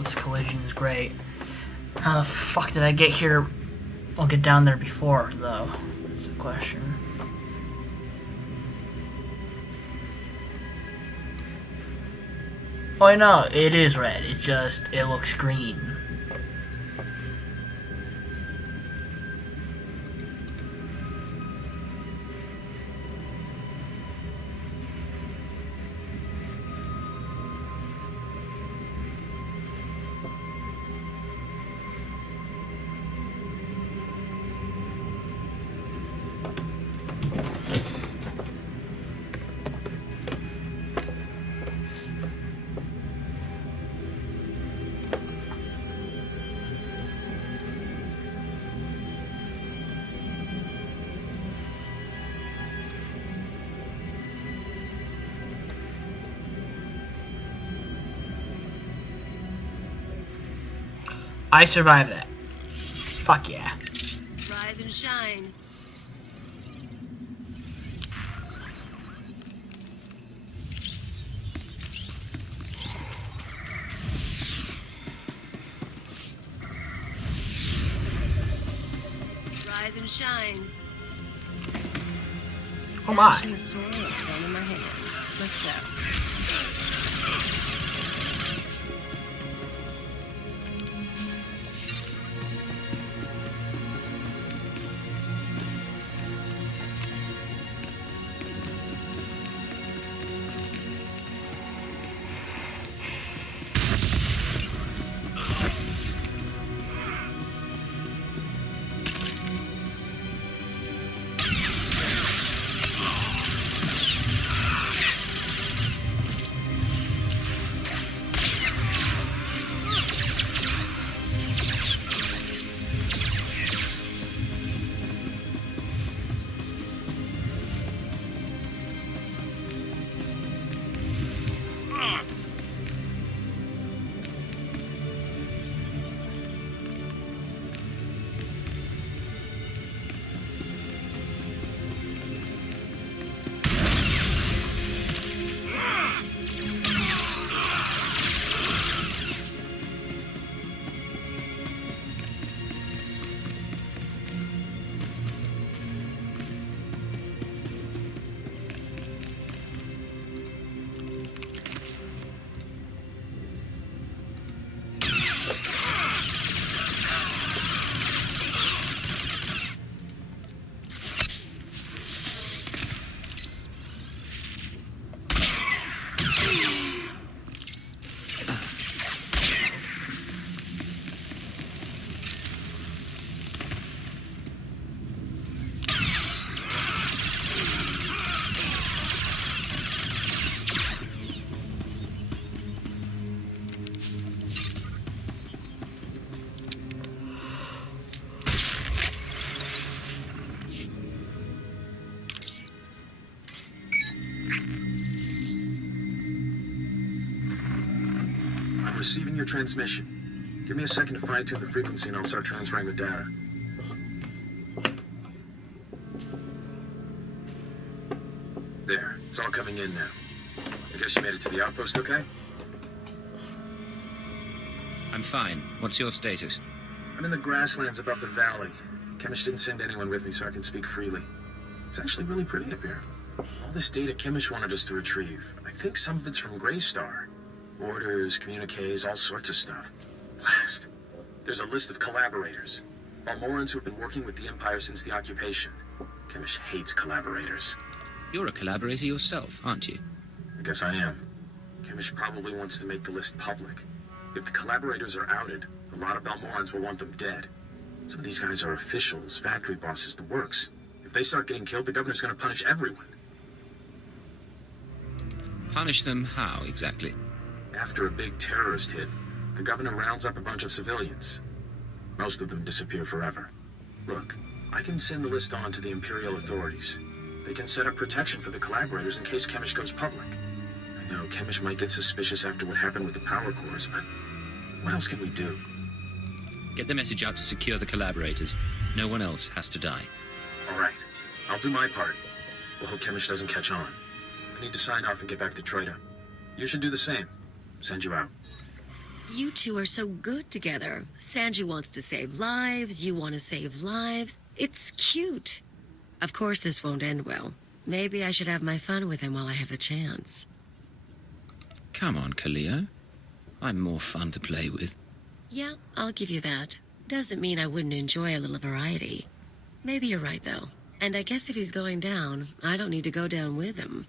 This collision is great. How the fuck did I get here? I'll get down there before, though. That's the question. Oh no, it is red. It's just, it looks green. I survived that. Fuck yeah. Rise and shine. Rise and shine. Oh my. Ash in the soil, down in my hands. Let's go. Receiving your transmission. Give me a second to fine-tune the frequency and I'll start transferring the data. There, it's all coming in now. I guess you made it to the outpost okay? I'm fine. What's your status? I'm in the grasslands above the valley. Chemish didn't send anyone with me so I can speak freely. It's actually really pretty up here. All this data Chemish wanted us to retrieve. I think some of it's from Greystar. Orders, communiques, all sorts of stuff. Blast. There's a list of collaborators. Balmorrans who've been working with the Empire since the occupation. Chemish hates collaborators. You're a collaborator yourself, aren't you? I guess I am. Chemish probably wants to make the list public. If the collaborators are outed, a lot of Balmorrans will want them dead. Some of these guys are officials, factory bosses, the works. If they start getting killed, the governor's gonna punish everyone. Punish them how, exactly? After a big terrorist hit, the governor rounds up a bunch of civilians. Most of them disappear forever. Look, I can send the list on to the Imperial authorities. They can set up protection for the collaborators in case Chemish goes public. I know Chemish might get suspicious after what happened with the power cores, but what else can we do? Get the message out to secure the collaborators. No one else has to die. All right, I'll do my part. We'll hope Chemish doesn't catch on. I need to sign off and get back to Trader. You should do the same. Send you out. You two are so good together. Sanji wants to save lives, you want to save lives. It's cute. Of course this won't end well. Maybe I should have my fun with him while I have the chance. Come on, Kalia. I'm more fun to play with. Yeah, I'll give you that. Doesn't mean I wouldn't enjoy a little variety. Maybe you're right, though. And I guess if he's going down, I don't need to go down with him.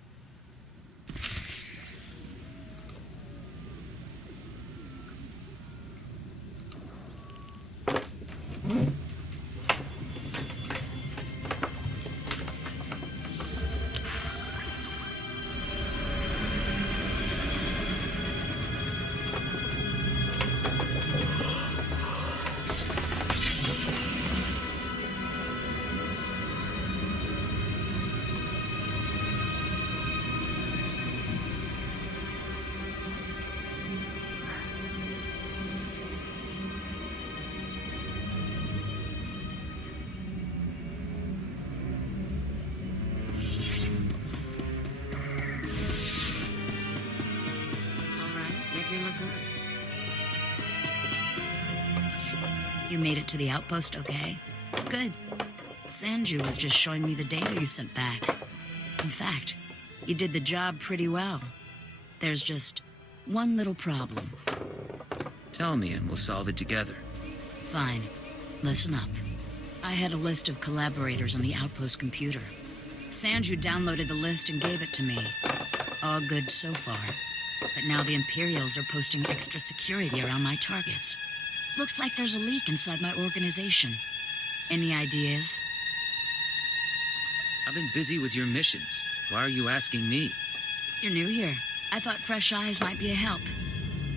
You made it to the outpost okay? Good. Sanju was just showing me the data you sent back. In fact, you did the job pretty well. There's just one little problem. Tell me and we'll solve it together. Fine. Listen up. I had a list of collaborators on the outpost computer. Sanju downloaded the list and gave it to me. All good so far. But now the Imperials are posting extra security around my targets. Looks like there's a leak inside my organization. Any ideas? I've been busy with your missions. Why are you asking me? You're new here. I thought fresh eyes might be a help.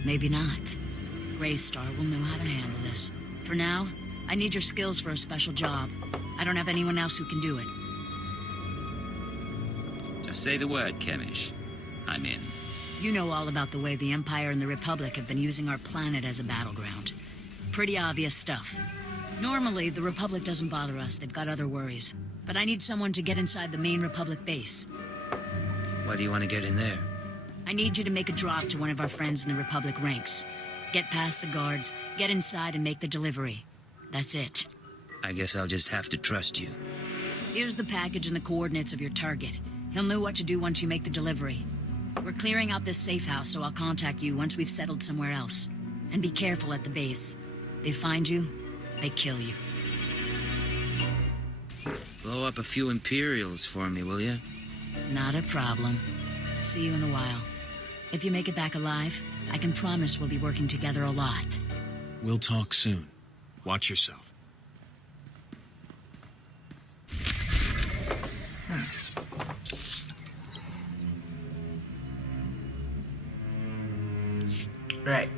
Maybe not. Greystar will know how to handle this. For now, I need your skills for a special job. I don't have anyone else who can do it. Just say the word, Chemish. I'm in. You know all about the way the Empire and the Republic have been using our planet as a battleground. Pretty obvious stuff. Normally, the Republic doesn't bother us. They've got other worries. But I need someone to get inside the main Republic base. Why do you want to get in there? I need you to make a drop to one of our friends in the Republic ranks. Get past the guards, get inside and make the delivery. That's it. I guess I'll just have to trust you. Here's the package and the coordinates of your target. He'll know what to do once you make the delivery. We're clearing out this safe house, so I'll contact you once we've settled somewhere else. And be careful at the base. They find you, they kill you. Blow up a few Imperials for me, will you? Not a problem. See you in a while. If you make it back alive, I can promise we'll be working together a lot. We'll talk soon. Watch yourself. Right.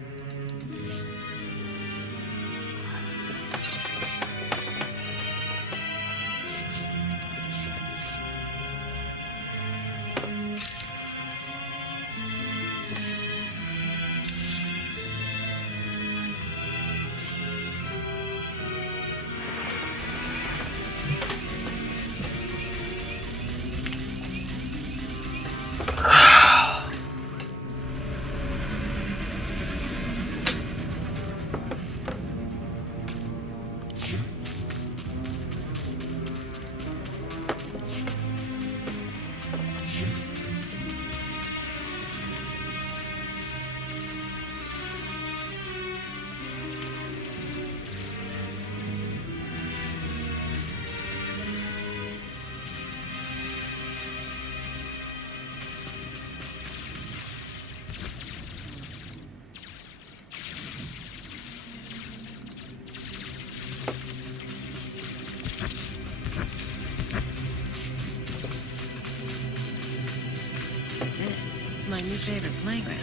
It's my new favorite playground.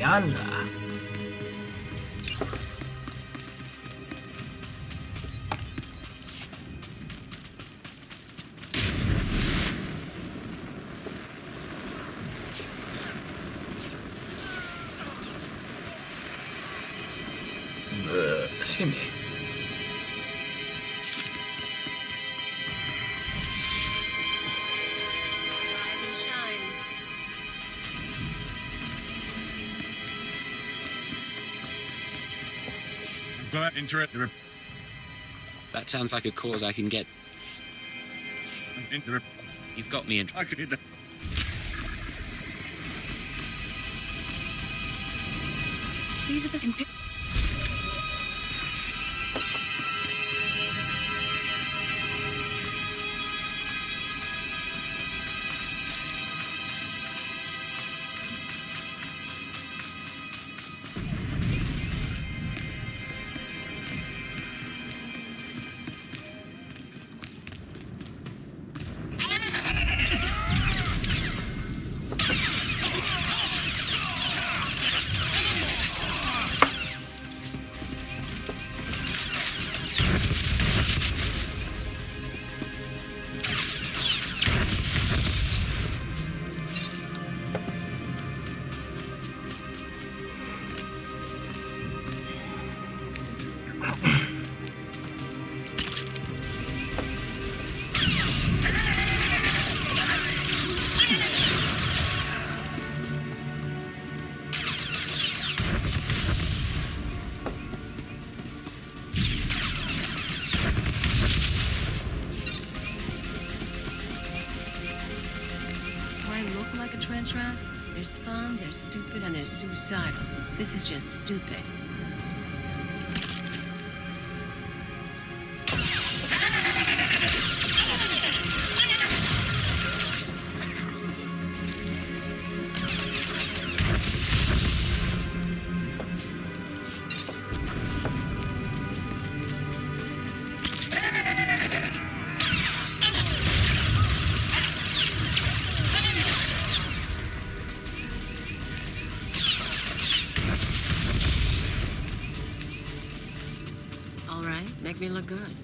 yonder. Excuse me. Rise and shine. Glad into That sounds like a cause I can get. into You've got me in. I could hit that. These are the Like a trench rat? There's fun, there's stupid, and there's suicidal. This is just stupid. All right, make me look good.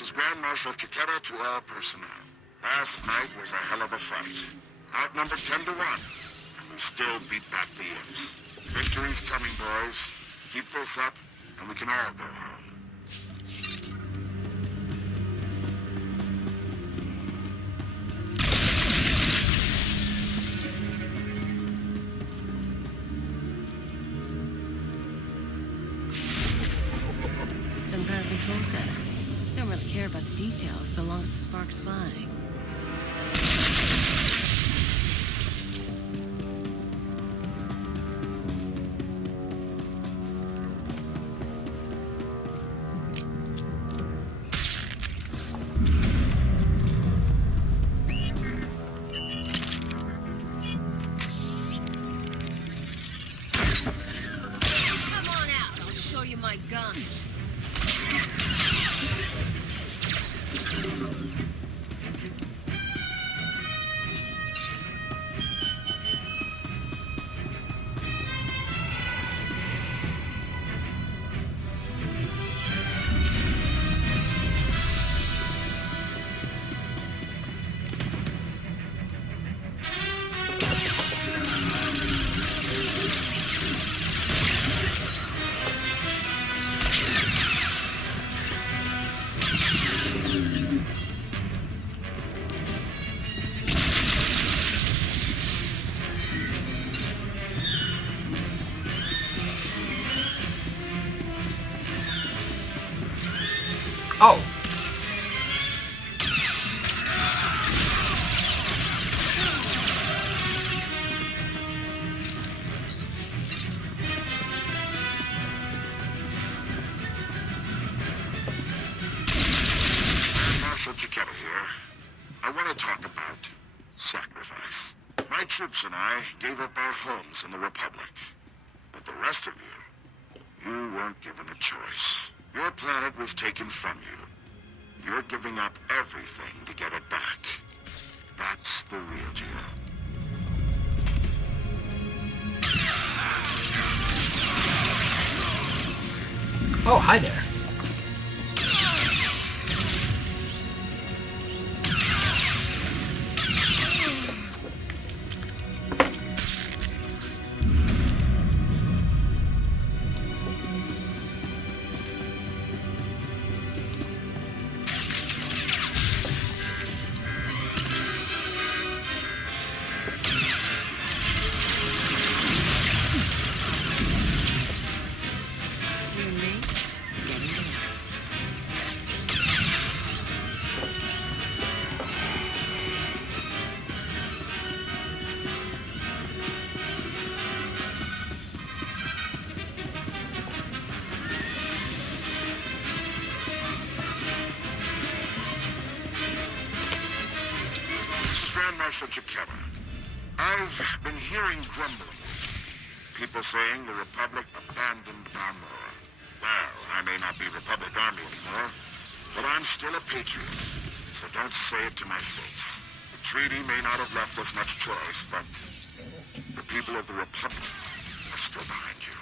This is Grand Marshal Chiquetta to all personnel. Last night was a hell of a fight. Outnumbered 10 to 1, and we still beat back the imps. Victory's coming, boys. Keep this up, and we can all go home. Some kind of control center. Don't really care about the details so long as the spark's flying. Come on out, I'll show you my gun. Oh. Marshal Chiquetta here. I want to talk about sacrifice. My troops and I gave up our homes in the Republic. But the rest of you weren't given a choice. Your planet was taken from you. You're giving up everything to get it back. That's the real deal. Oh, hi there. Marshal Chiquetta. I've been hearing grumbling. People saying the Republic abandoned Balmorra. Well, I may not be Republic Army anymore, but I'm still a patriot. So don't say it to my face. The treaty may not have left us much choice, but the people of the Republic are still behind you.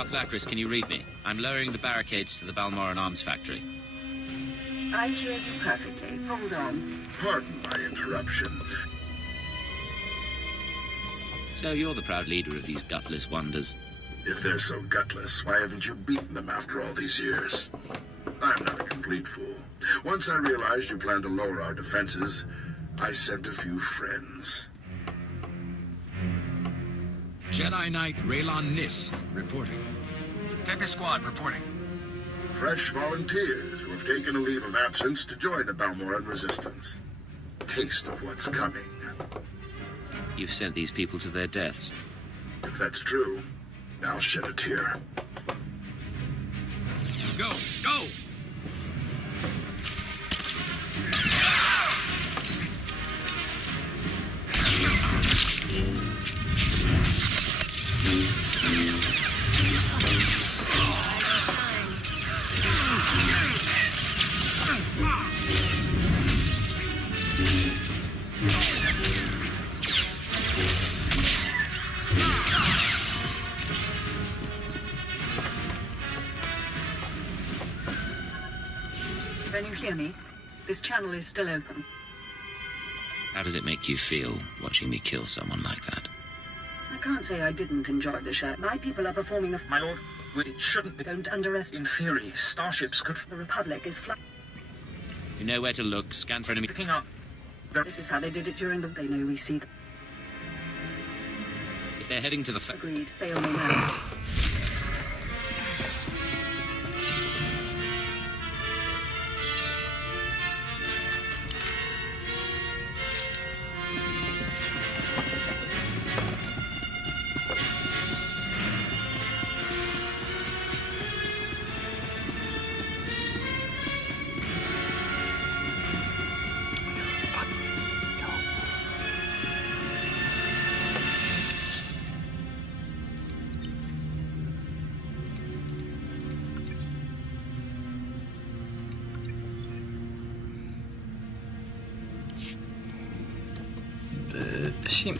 Darth Lacris, can you read me? I'm lowering the barricades to the Balmorra Arms factory. I hear you perfectly. Hold on. Pardon my interruption. So you're the proud leader of these gutless wonders. If they're so gutless, why haven't you beaten them after all these years? I'm not a complete fool. Once I realized you planned to lower our defenses, I sent a few friends. Jedi Knight Raylon Nis, reporting. Tempest Squad, reporting. Fresh volunteers who have taken a leave of absence to join the Balmorran resistance. Taste of what's coming. You've sent these people to their deaths. If that's true, I'll shed a tear. Go! Go! Can you hear me? This channel is still open. How does it make you feel, watching me kill someone like that? I can't say I didn't enjoy the show. My people are performing a... My lord, we shouldn't be... Don't underestimate... In theory, starships could... The Republic is You know where to look, scan for enemy... Picking up. This is how they did it during the... They know we see them. If they're heading to the... Agreed. They only know. Shimmy.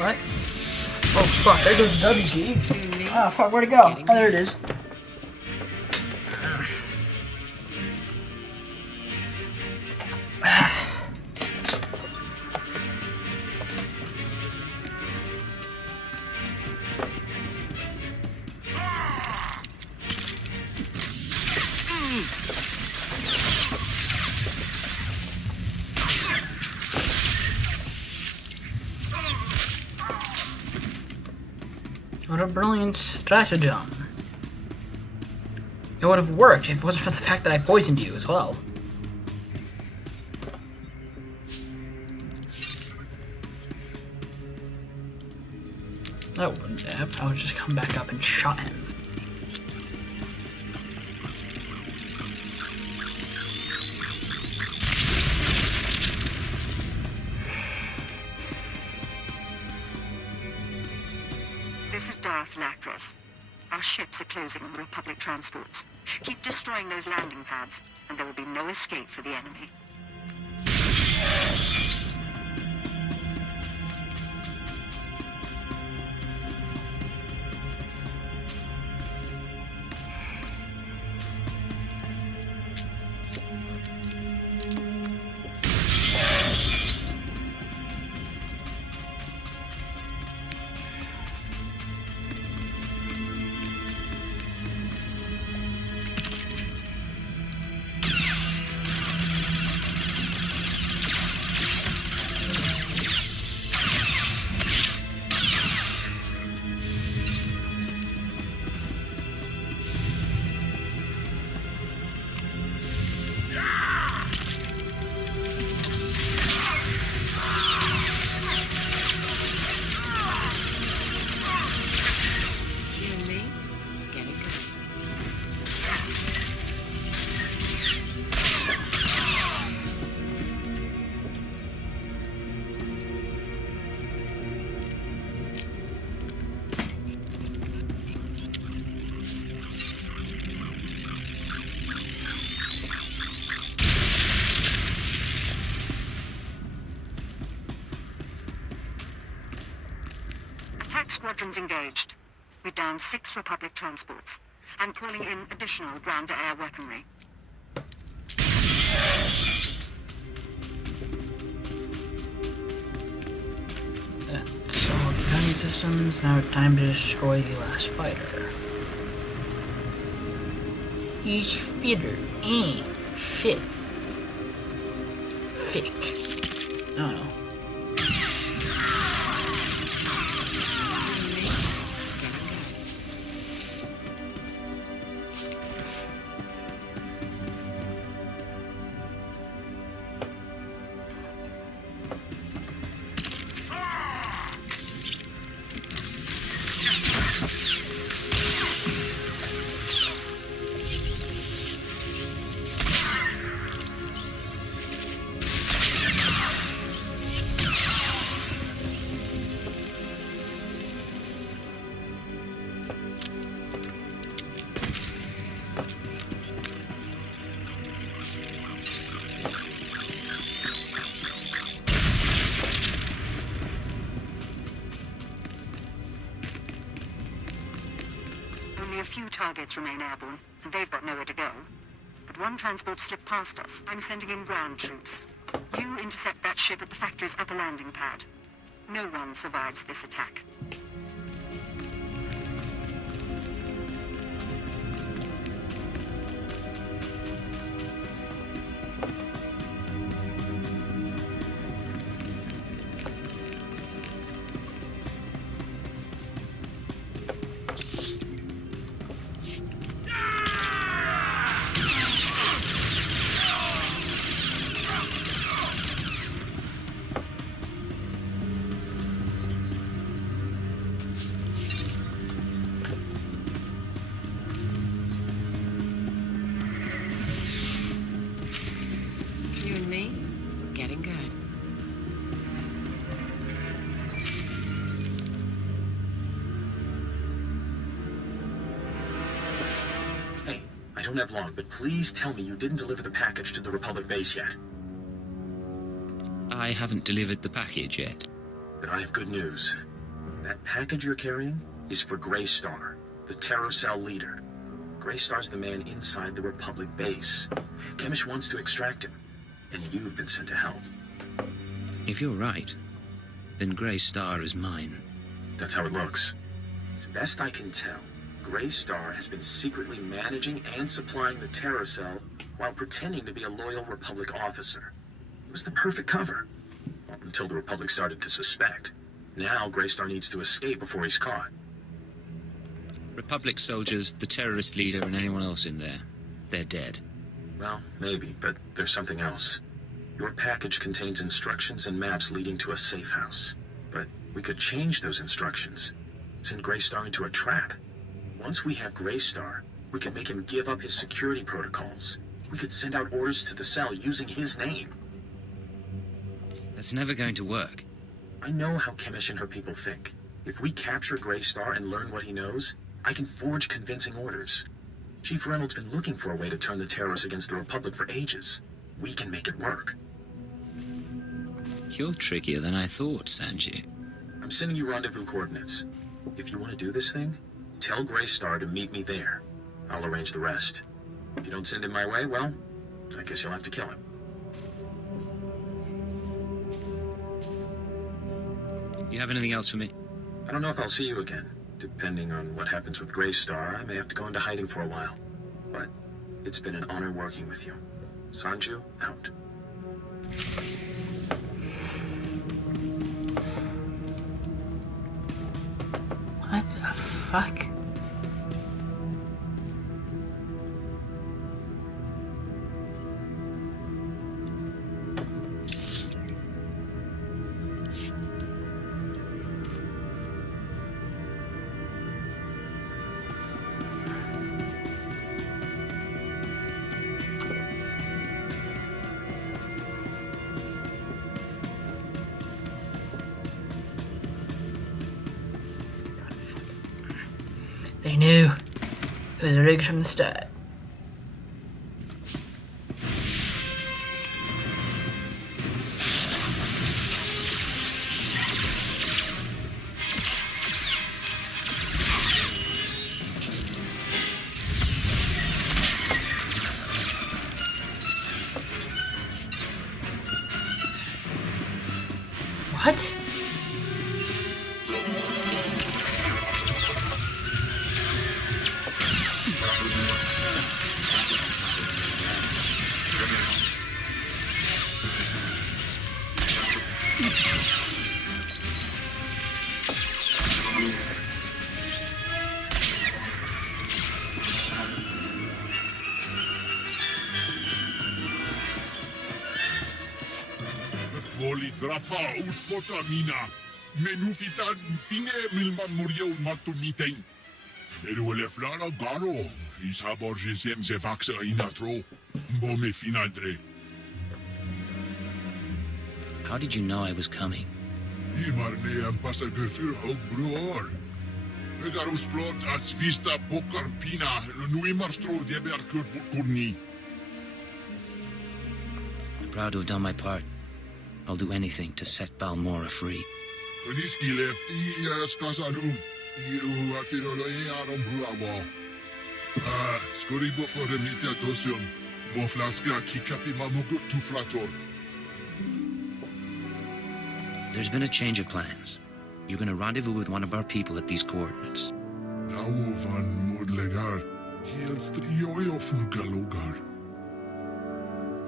What? Oh fuck, there goes the W key. Ah, fuck, where'd it go? Oh, there it is. What a brilliant stratagem. It would have worked if it wasn't for the fact that I poisoned you as well. I wouldn't have. I would just come back up and shot him. This is Darth Lacris. Our ships are closing on the Republic transports. Keep destroying those landing pads, and there will be no escape for the enemy. Squadrons engaged. We've downed 6 Republic transports. I'm calling in additional ground-to-air weaponry. That's all the gunning systems. Now it's time to destroy the last fighter. Each fighter ain't fit. Fick. Oh no. Only a few targets remain airborne, and they've got nowhere to go. But one transport slipped past us. I'm sending in ground troops. You intercept that ship at the factory's upper landing pad. No one survives this attack. You and me, we're getting good. Hey, I don't have long, but please tell me you didn't deliver the package to the Republic base yet. I haven't delivered the package yet. Then I have good news. That package you're carrying is for Grey Star, the Terror Cell leader. Grey Star's the man inside the Republic base. Chemish wants to extract him, and you've been sent to help. If you're right, then Grey Star is mine. That's how it looks. As best I can tell, Grey Star has been secretly managing and supplying the Terror Cell while pretending to be a loyal Republic officer. It was the perfect cover. Well, until the Republic started to suspect. Now Grey Star needs to escape before he's caught. Republic soldiers, the terrorist leader, and anyone else in there. They're dead. Well, maybe, but there's something else. Your package contains instructions and maps leading to a safe house. But we could change those instructions. Send Grey Star into a trap. Once we have Grey Star, we can make him give up his security protocols. We could send out orders to the cell using his name. That's never going to work. I know how Chemish and her people think. If we capture Grey Star and learn what he knows, I can forge convincing orders. Chief Reynolds' been looking for a way to turn the terrorists against the Republic for ages. We can make it work. You're trickier than I thought, Sanji. I'm sending you rendezvous coordinates. If you want to do this thing, tell Grey Star to meet me there. I'll arrange the rest. If you don't send him my way, well, I guess you'll have to kill him. You have anything else for me? I don't know if I'll see you again. Depending on what happens with Grey Star, I may have to go into hiding for a while. But it's been an honor working with you. Sanju, out. What the fuck? They knew. It was rigged from the start. What? Trafa utpotamina. Menufitan fine milman muriel matumitain. Eruele flara garo. Isabor jesem se vaxa inatro. Bome finadre. How did you know I was coming? Imarne ambassador für Hogbruor. Pegarus plot as vista bokarpina. Nuimarstro deberkur burkurni. I'm proud to have done my part. I'll do anything to set Balmorra free. Peniskile fias casanum. Iru atirolo e arom bruavo. Skoribo for remita dosium. Moflaska kikafi mamugut tu flator. There's been a change of plans. You're gonna rendezvous with one of our people at these coordinates. Now van Mudlegar. Hiels trioio furgalogar.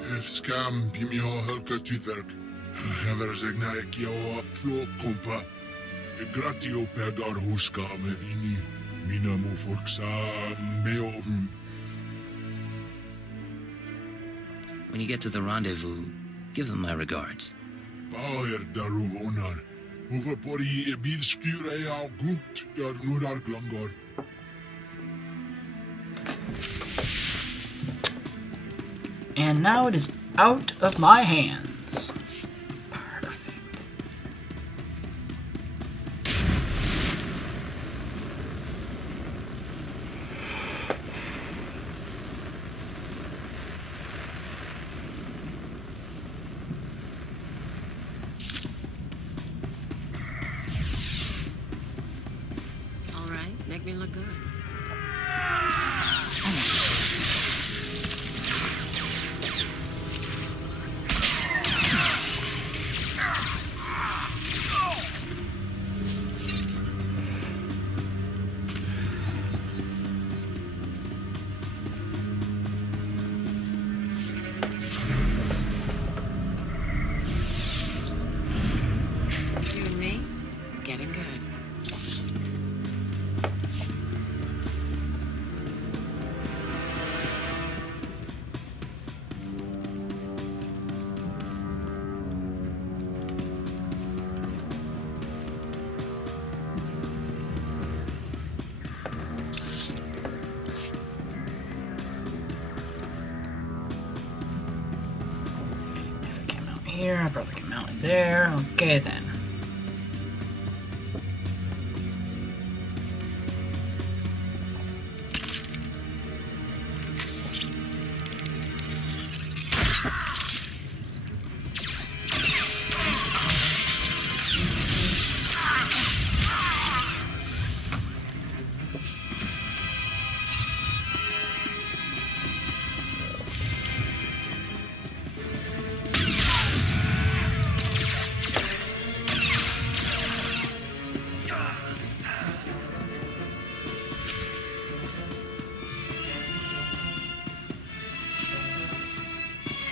If scam bimio helka tuverk. Hever zegna ekio upflo kompa. Gratio pegar huska me vini. Mina mo forksa meohum. When you get to the rendezvous, give them my regards. Bauer daruvonar. Hoeveel pori bilskure al gut der nudar glangor. And now it is out of my hands. Make me look good. You and me, getting good. Here, I probably can mount it there. Okay then.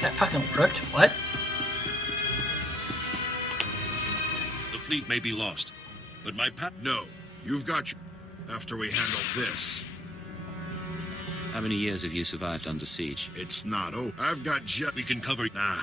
That fucking worked? What? The fleet may be lost, but my No, you've got you. After we handle this. How many years have you survived under siege? It's not oh. I've got jet. We can cover. Nah.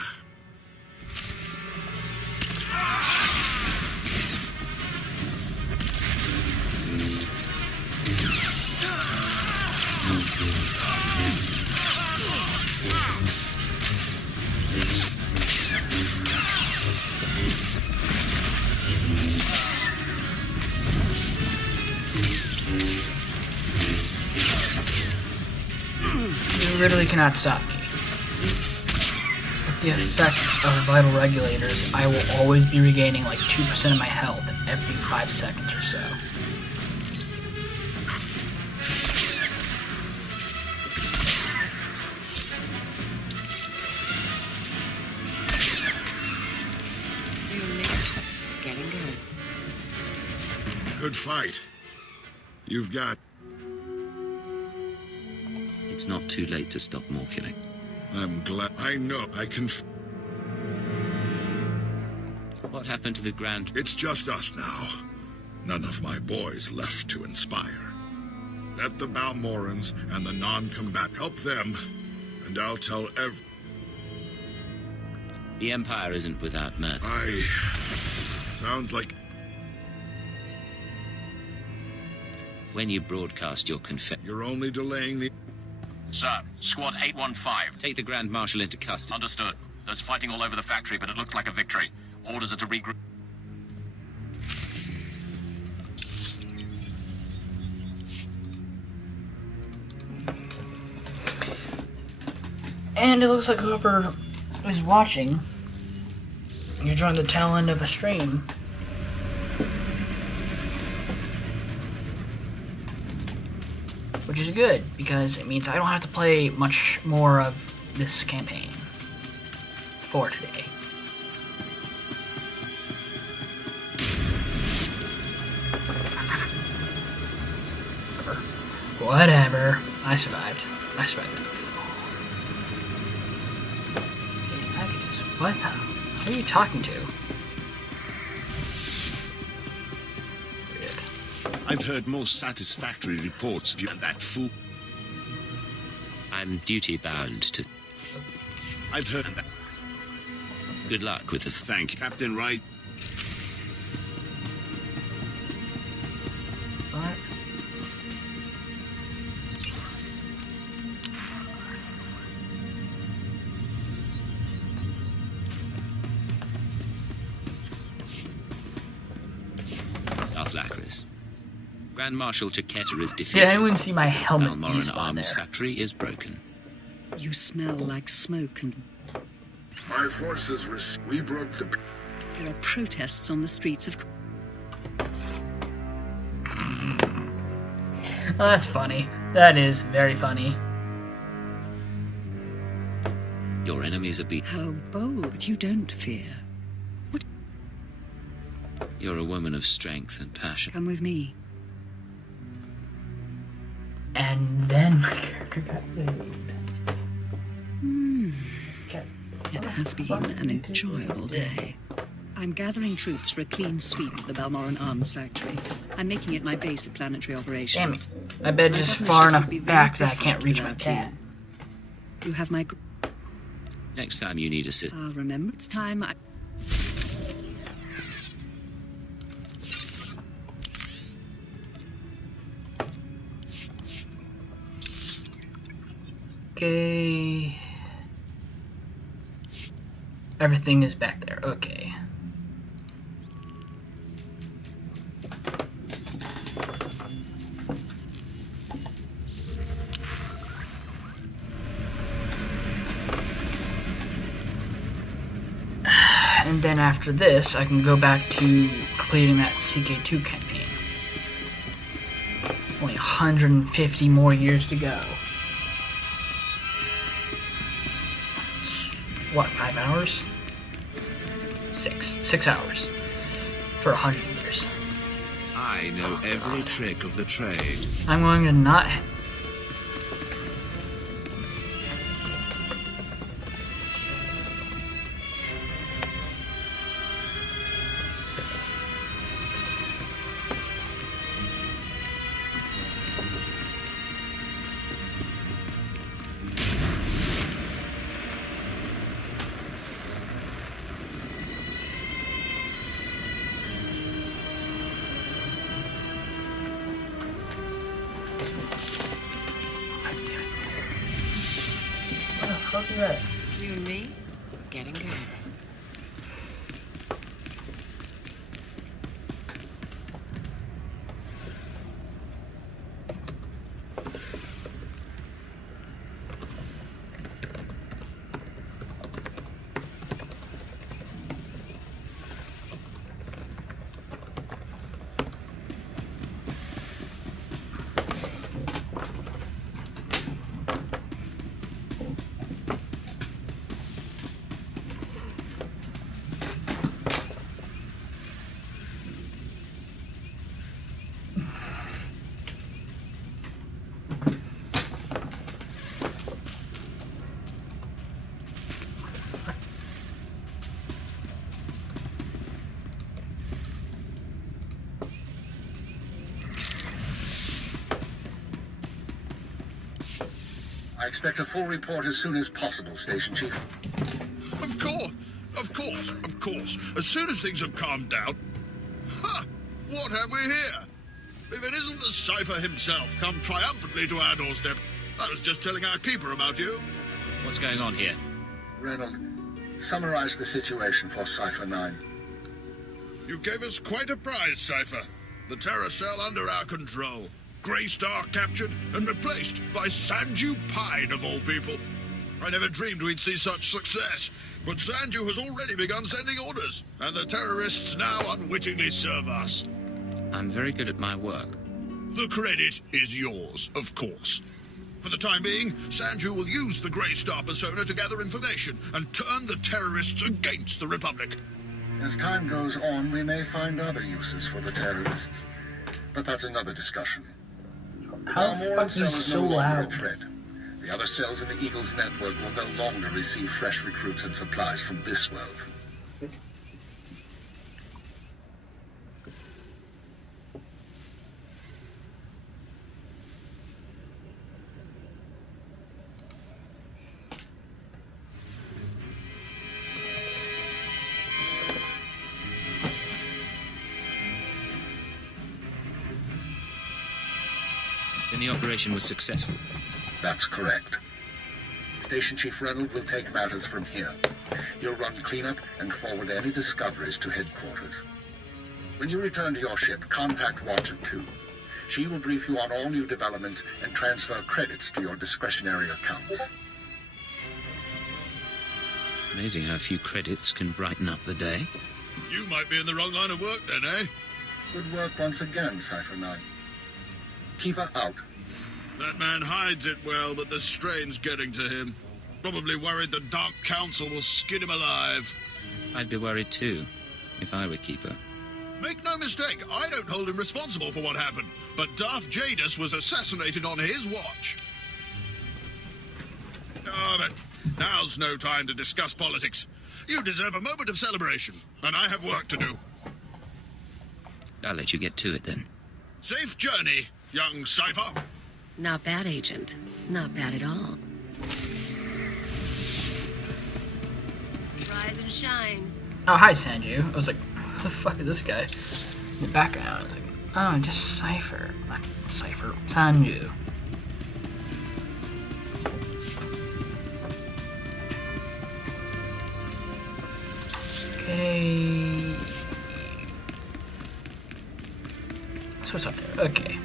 You literally cannot stop me. With the effect of vital regulators, I will always be regaining like 2% of my health every 5 seconds or so. Getting good. Good fight. You've got... It's not too late to stop more killing. I'm glad. I know I can... What happened to the Grand... It's just us now. None of my boys left to inspire. Let the Balmorrans and the non-combat help them, and I'll tell The Empire isn't without mirth. Sounds like... When you broadcast your You're only delaying the... Sir, Squad 815. Take the Grand Marshal into custody. Understood. There's fighting all over the factory, but it looks like a victory. Orders are to regroup. And it looks like whoever is watching, you joined the tail end of a stream. Which is good, because it means I don't have to play much more of this campaign for today. Whatever. I survived. I survived that. What the? Who are you talking to? I've heard more satisfactory reports of you and that fool. I'm duty-bound to... I've heard that. Good luck with the... Thank you, Captain Wright. Alright. Lacris. Grand Marshal Chiquetta is defeated. Did anyone see my helmet Balmorran despawn Arms there? Factory is broken. You smell like smoke and... My forces we broke the... There are protests on the streets of... Oh, that's funny. That is very funny. Your enemies are beat. How bold, but you don't fear. You're a woman of strength and passion. Come with me. And then my character got saved. It has been an enjoyable day. I'm gathering troops for a clean sweep of the Balmorran Arms Factory. I'm making it my base of planetary operations. Damn it. My bed is far enough back that I can't reach my cat. You have my... Next time you need assistance. I'll remember. It's time I... Okay. Everything is back there. Okay. And then after this, I can go back to completing that CK2 campaign. Only 150 more years to go. What, 5 hours? 6 hours. For 100 years. I know every trick of the trade. I'm going to not... You and me, we're getting good. I expect a full report as soon as possible, Station Chief. Of course. As soon as things have calmed down. Ha! What have we here? If it isn't the Cypher himself, come triumphantly to our doorstep. I was just telling our keeper about you. What's going on here? Reynolds, summarize the situation for Cypher 9. You gave us quite a prize, Cypher. The Terror Cell under our control. Grey Star captured and replaced by Sanju Pine, of all people. I never dreamed we'd see such success, but Sanju has already begun sending orders, and the terrorists now unwittingly serve us. I'm very good at my work. The credit is yours, of course. For the time being, Sanju will use the Grey Star persona to gather information and turn the terrorists against the Republic. As time goes on, we may find other uses for the terrorists. But that's another discussion. Balmorra cell is no longer a threat. The other cells in the Eagle's network will no longer receive fresh recruits and supplies from this world. Then the operation was successful. That's correct. Station Chief Reynolds will take matters from here. He'll run cleanup and forward any discoveries to headquarters. When you return to your ship, contact Watcher 2. She will brief you on all new developments and transfer credits to your discretionary accounts. Amazing how a few credits can brighten up the day. You might be in the wrong line of work then, eh? Good work once again, Cypher 9. Keep her out. That man hides it well, but the strain's getting to him. Probably worried the Dark Council will skin him alive. I'd be worried too, if I were Keeper. Make no mistake, I don't hold him responsible for what happened, but Darth Jadus was assassinated on his watch. Oh, but now's no time to discuss politics. You deserve a moment of celebration, and I have work to do. I'll let you get to it then. Safe journey, young Cypher. Not bad, Agent. Not bad at all. Rise and shine. Oh, hi, Sanju. I was like, who the fuck is this guy? In the background, I was like, oh, just Cypher. Not Cypher. Sanju. Okay. So what's up there? Okay.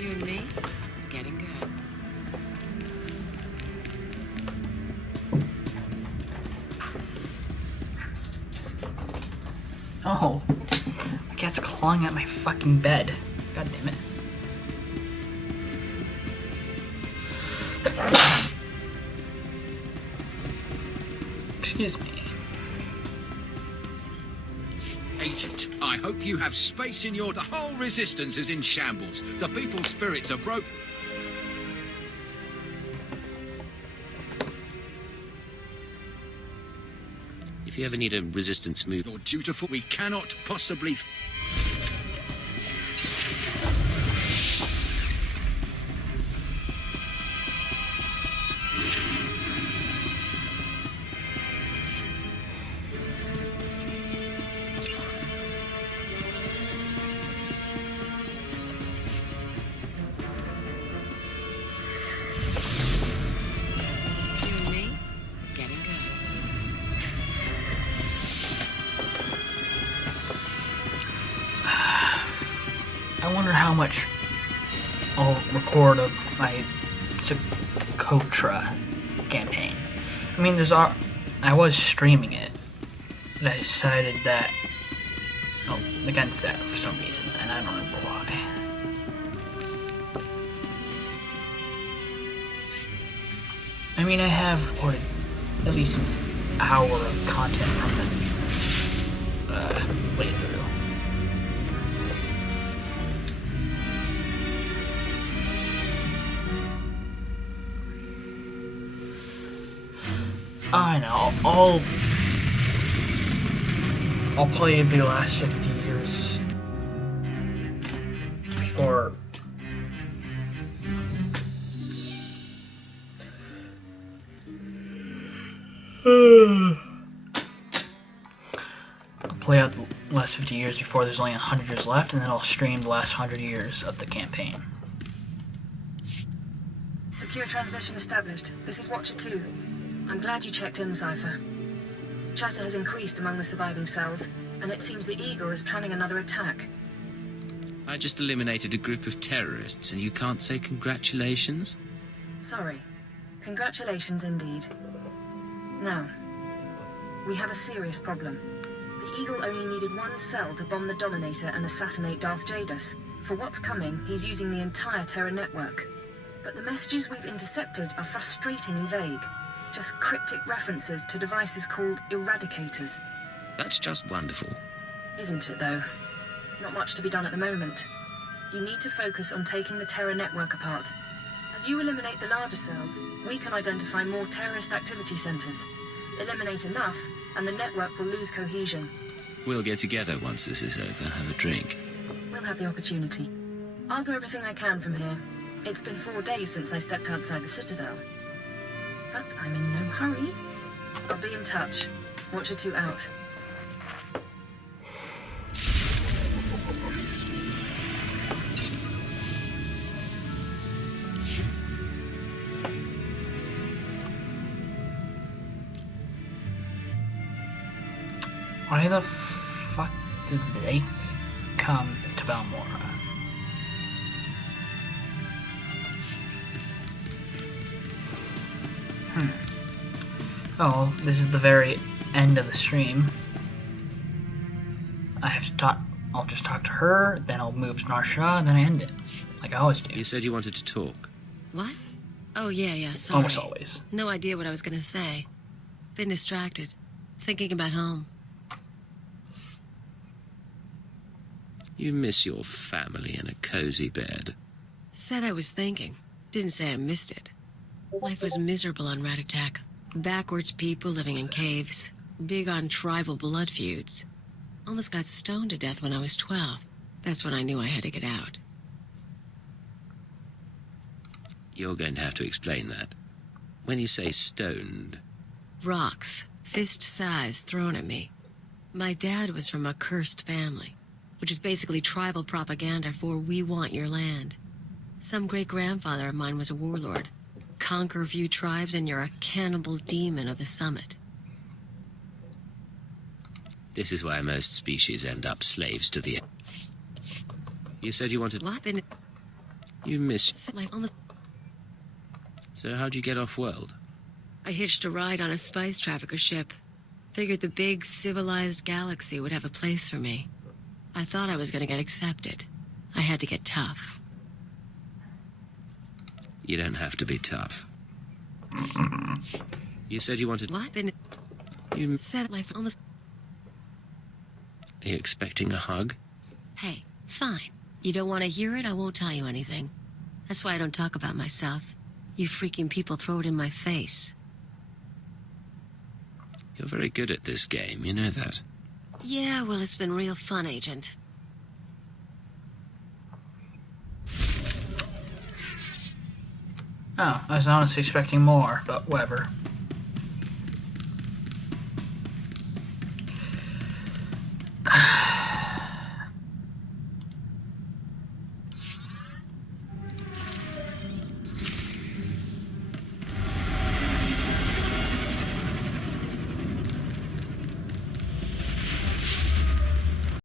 You and me, getting good. Oh, my cat's clawing at my fucking bed. God damn it. Excuse me. Agent, I hope you have space in your... The whole resistance is in shambles. The people's spirits are broke. If you ever need a resistance move... You're dutiful. We cannot possibly... You and me, getting good. I wonder how much I'll record of my Socotra campaign. I mean, I was streaming it, but I decided that, against that for some reason, and I don't remember why. I mean, I have recorded at least an hour of content from the playthrough. fine. I'll play the last 50 years before. I'll play out the last 50 years before there's only 100 years left, and then I'll stream the last 100 years of the campaign. Secure transmission established. This is Watcher 2. I'm glad you checked in, Cypher. Chatter has increased among the surviving cells, and it seems the Eagle is planning another attack. I just eliminated a group of terrorists, and you can't say congratulations? Sorry. Congratulations indeed. Now, we have a serious problem. The Eagle only needed one cell to bomb the Dominator and assassinate Darth Jadus. For what's coming, he's using the entire Terra network. But the messages we've intercepted are frustratingly vague. Just cryptic references to devices called Eradicators. That's just wonderful. Isn't it, though? Not much to be done at the moment. You need to focus on taking the Terra network apart. As you eliminate the larger cells, we can identify more terrorist activity centers. Eliminate enough, and the network will lose cohesion. We'll get together once this is over, have a drink. We'll have the opportunity. I'll do everything I can from here. It's been 4 days since I stepped outside the Citadel. But I'm in no hurry. I'll be in touch. Watcher 2 out. Why the fuck did they come to Balmorra? Oh, this is the very end of the stream. I have to talk. I'll just talk to her, then I'll move to Narsha, and then I end it. Like I always do. You said you wanted to talk. What? Oh, yeah, sorry. Almost always. No idea what I was gonna say. Been distracted. Thinking about home. You miss your family in a cozy bed. Said I was thinking. Didn't say I missed it. Life was miserable on Rat Attack. Backwards people living in caves. Big on tribal blood feuds. Almost got stoned to death when I was 12. That's when I knew I had to get out. You're going to have to explain that. When you say stoned... Rocks, fist size, thrown at me. My dad was from a cursed family, which is basically tribal propaganda for we want your land. Some great-grandfather of mine was a warlord. Conquer a few tribes and you're a cannibal demon of the summit. This is why most species end up slaves to the... You said you wanted... What? You missed... Almost... So how'd you get off-world? I hitched a ride on a spice trafficker ship. Figured the big, civilized galaxy would have a place for me. I thought I was gonna get accepted. I had to get tough. You don't have to be tough. You said you wanted... What? You said life almost... Are you expecting a hug? Hey, fine. You don't want to hear it, I won't tell you anything. That's why I don't talk about myself. You freaking people throw it in my face. You're very good at this game, you know that. Yeah, well, it's been real fun, Agent. Oh, I was honestly expecting more, but whatever.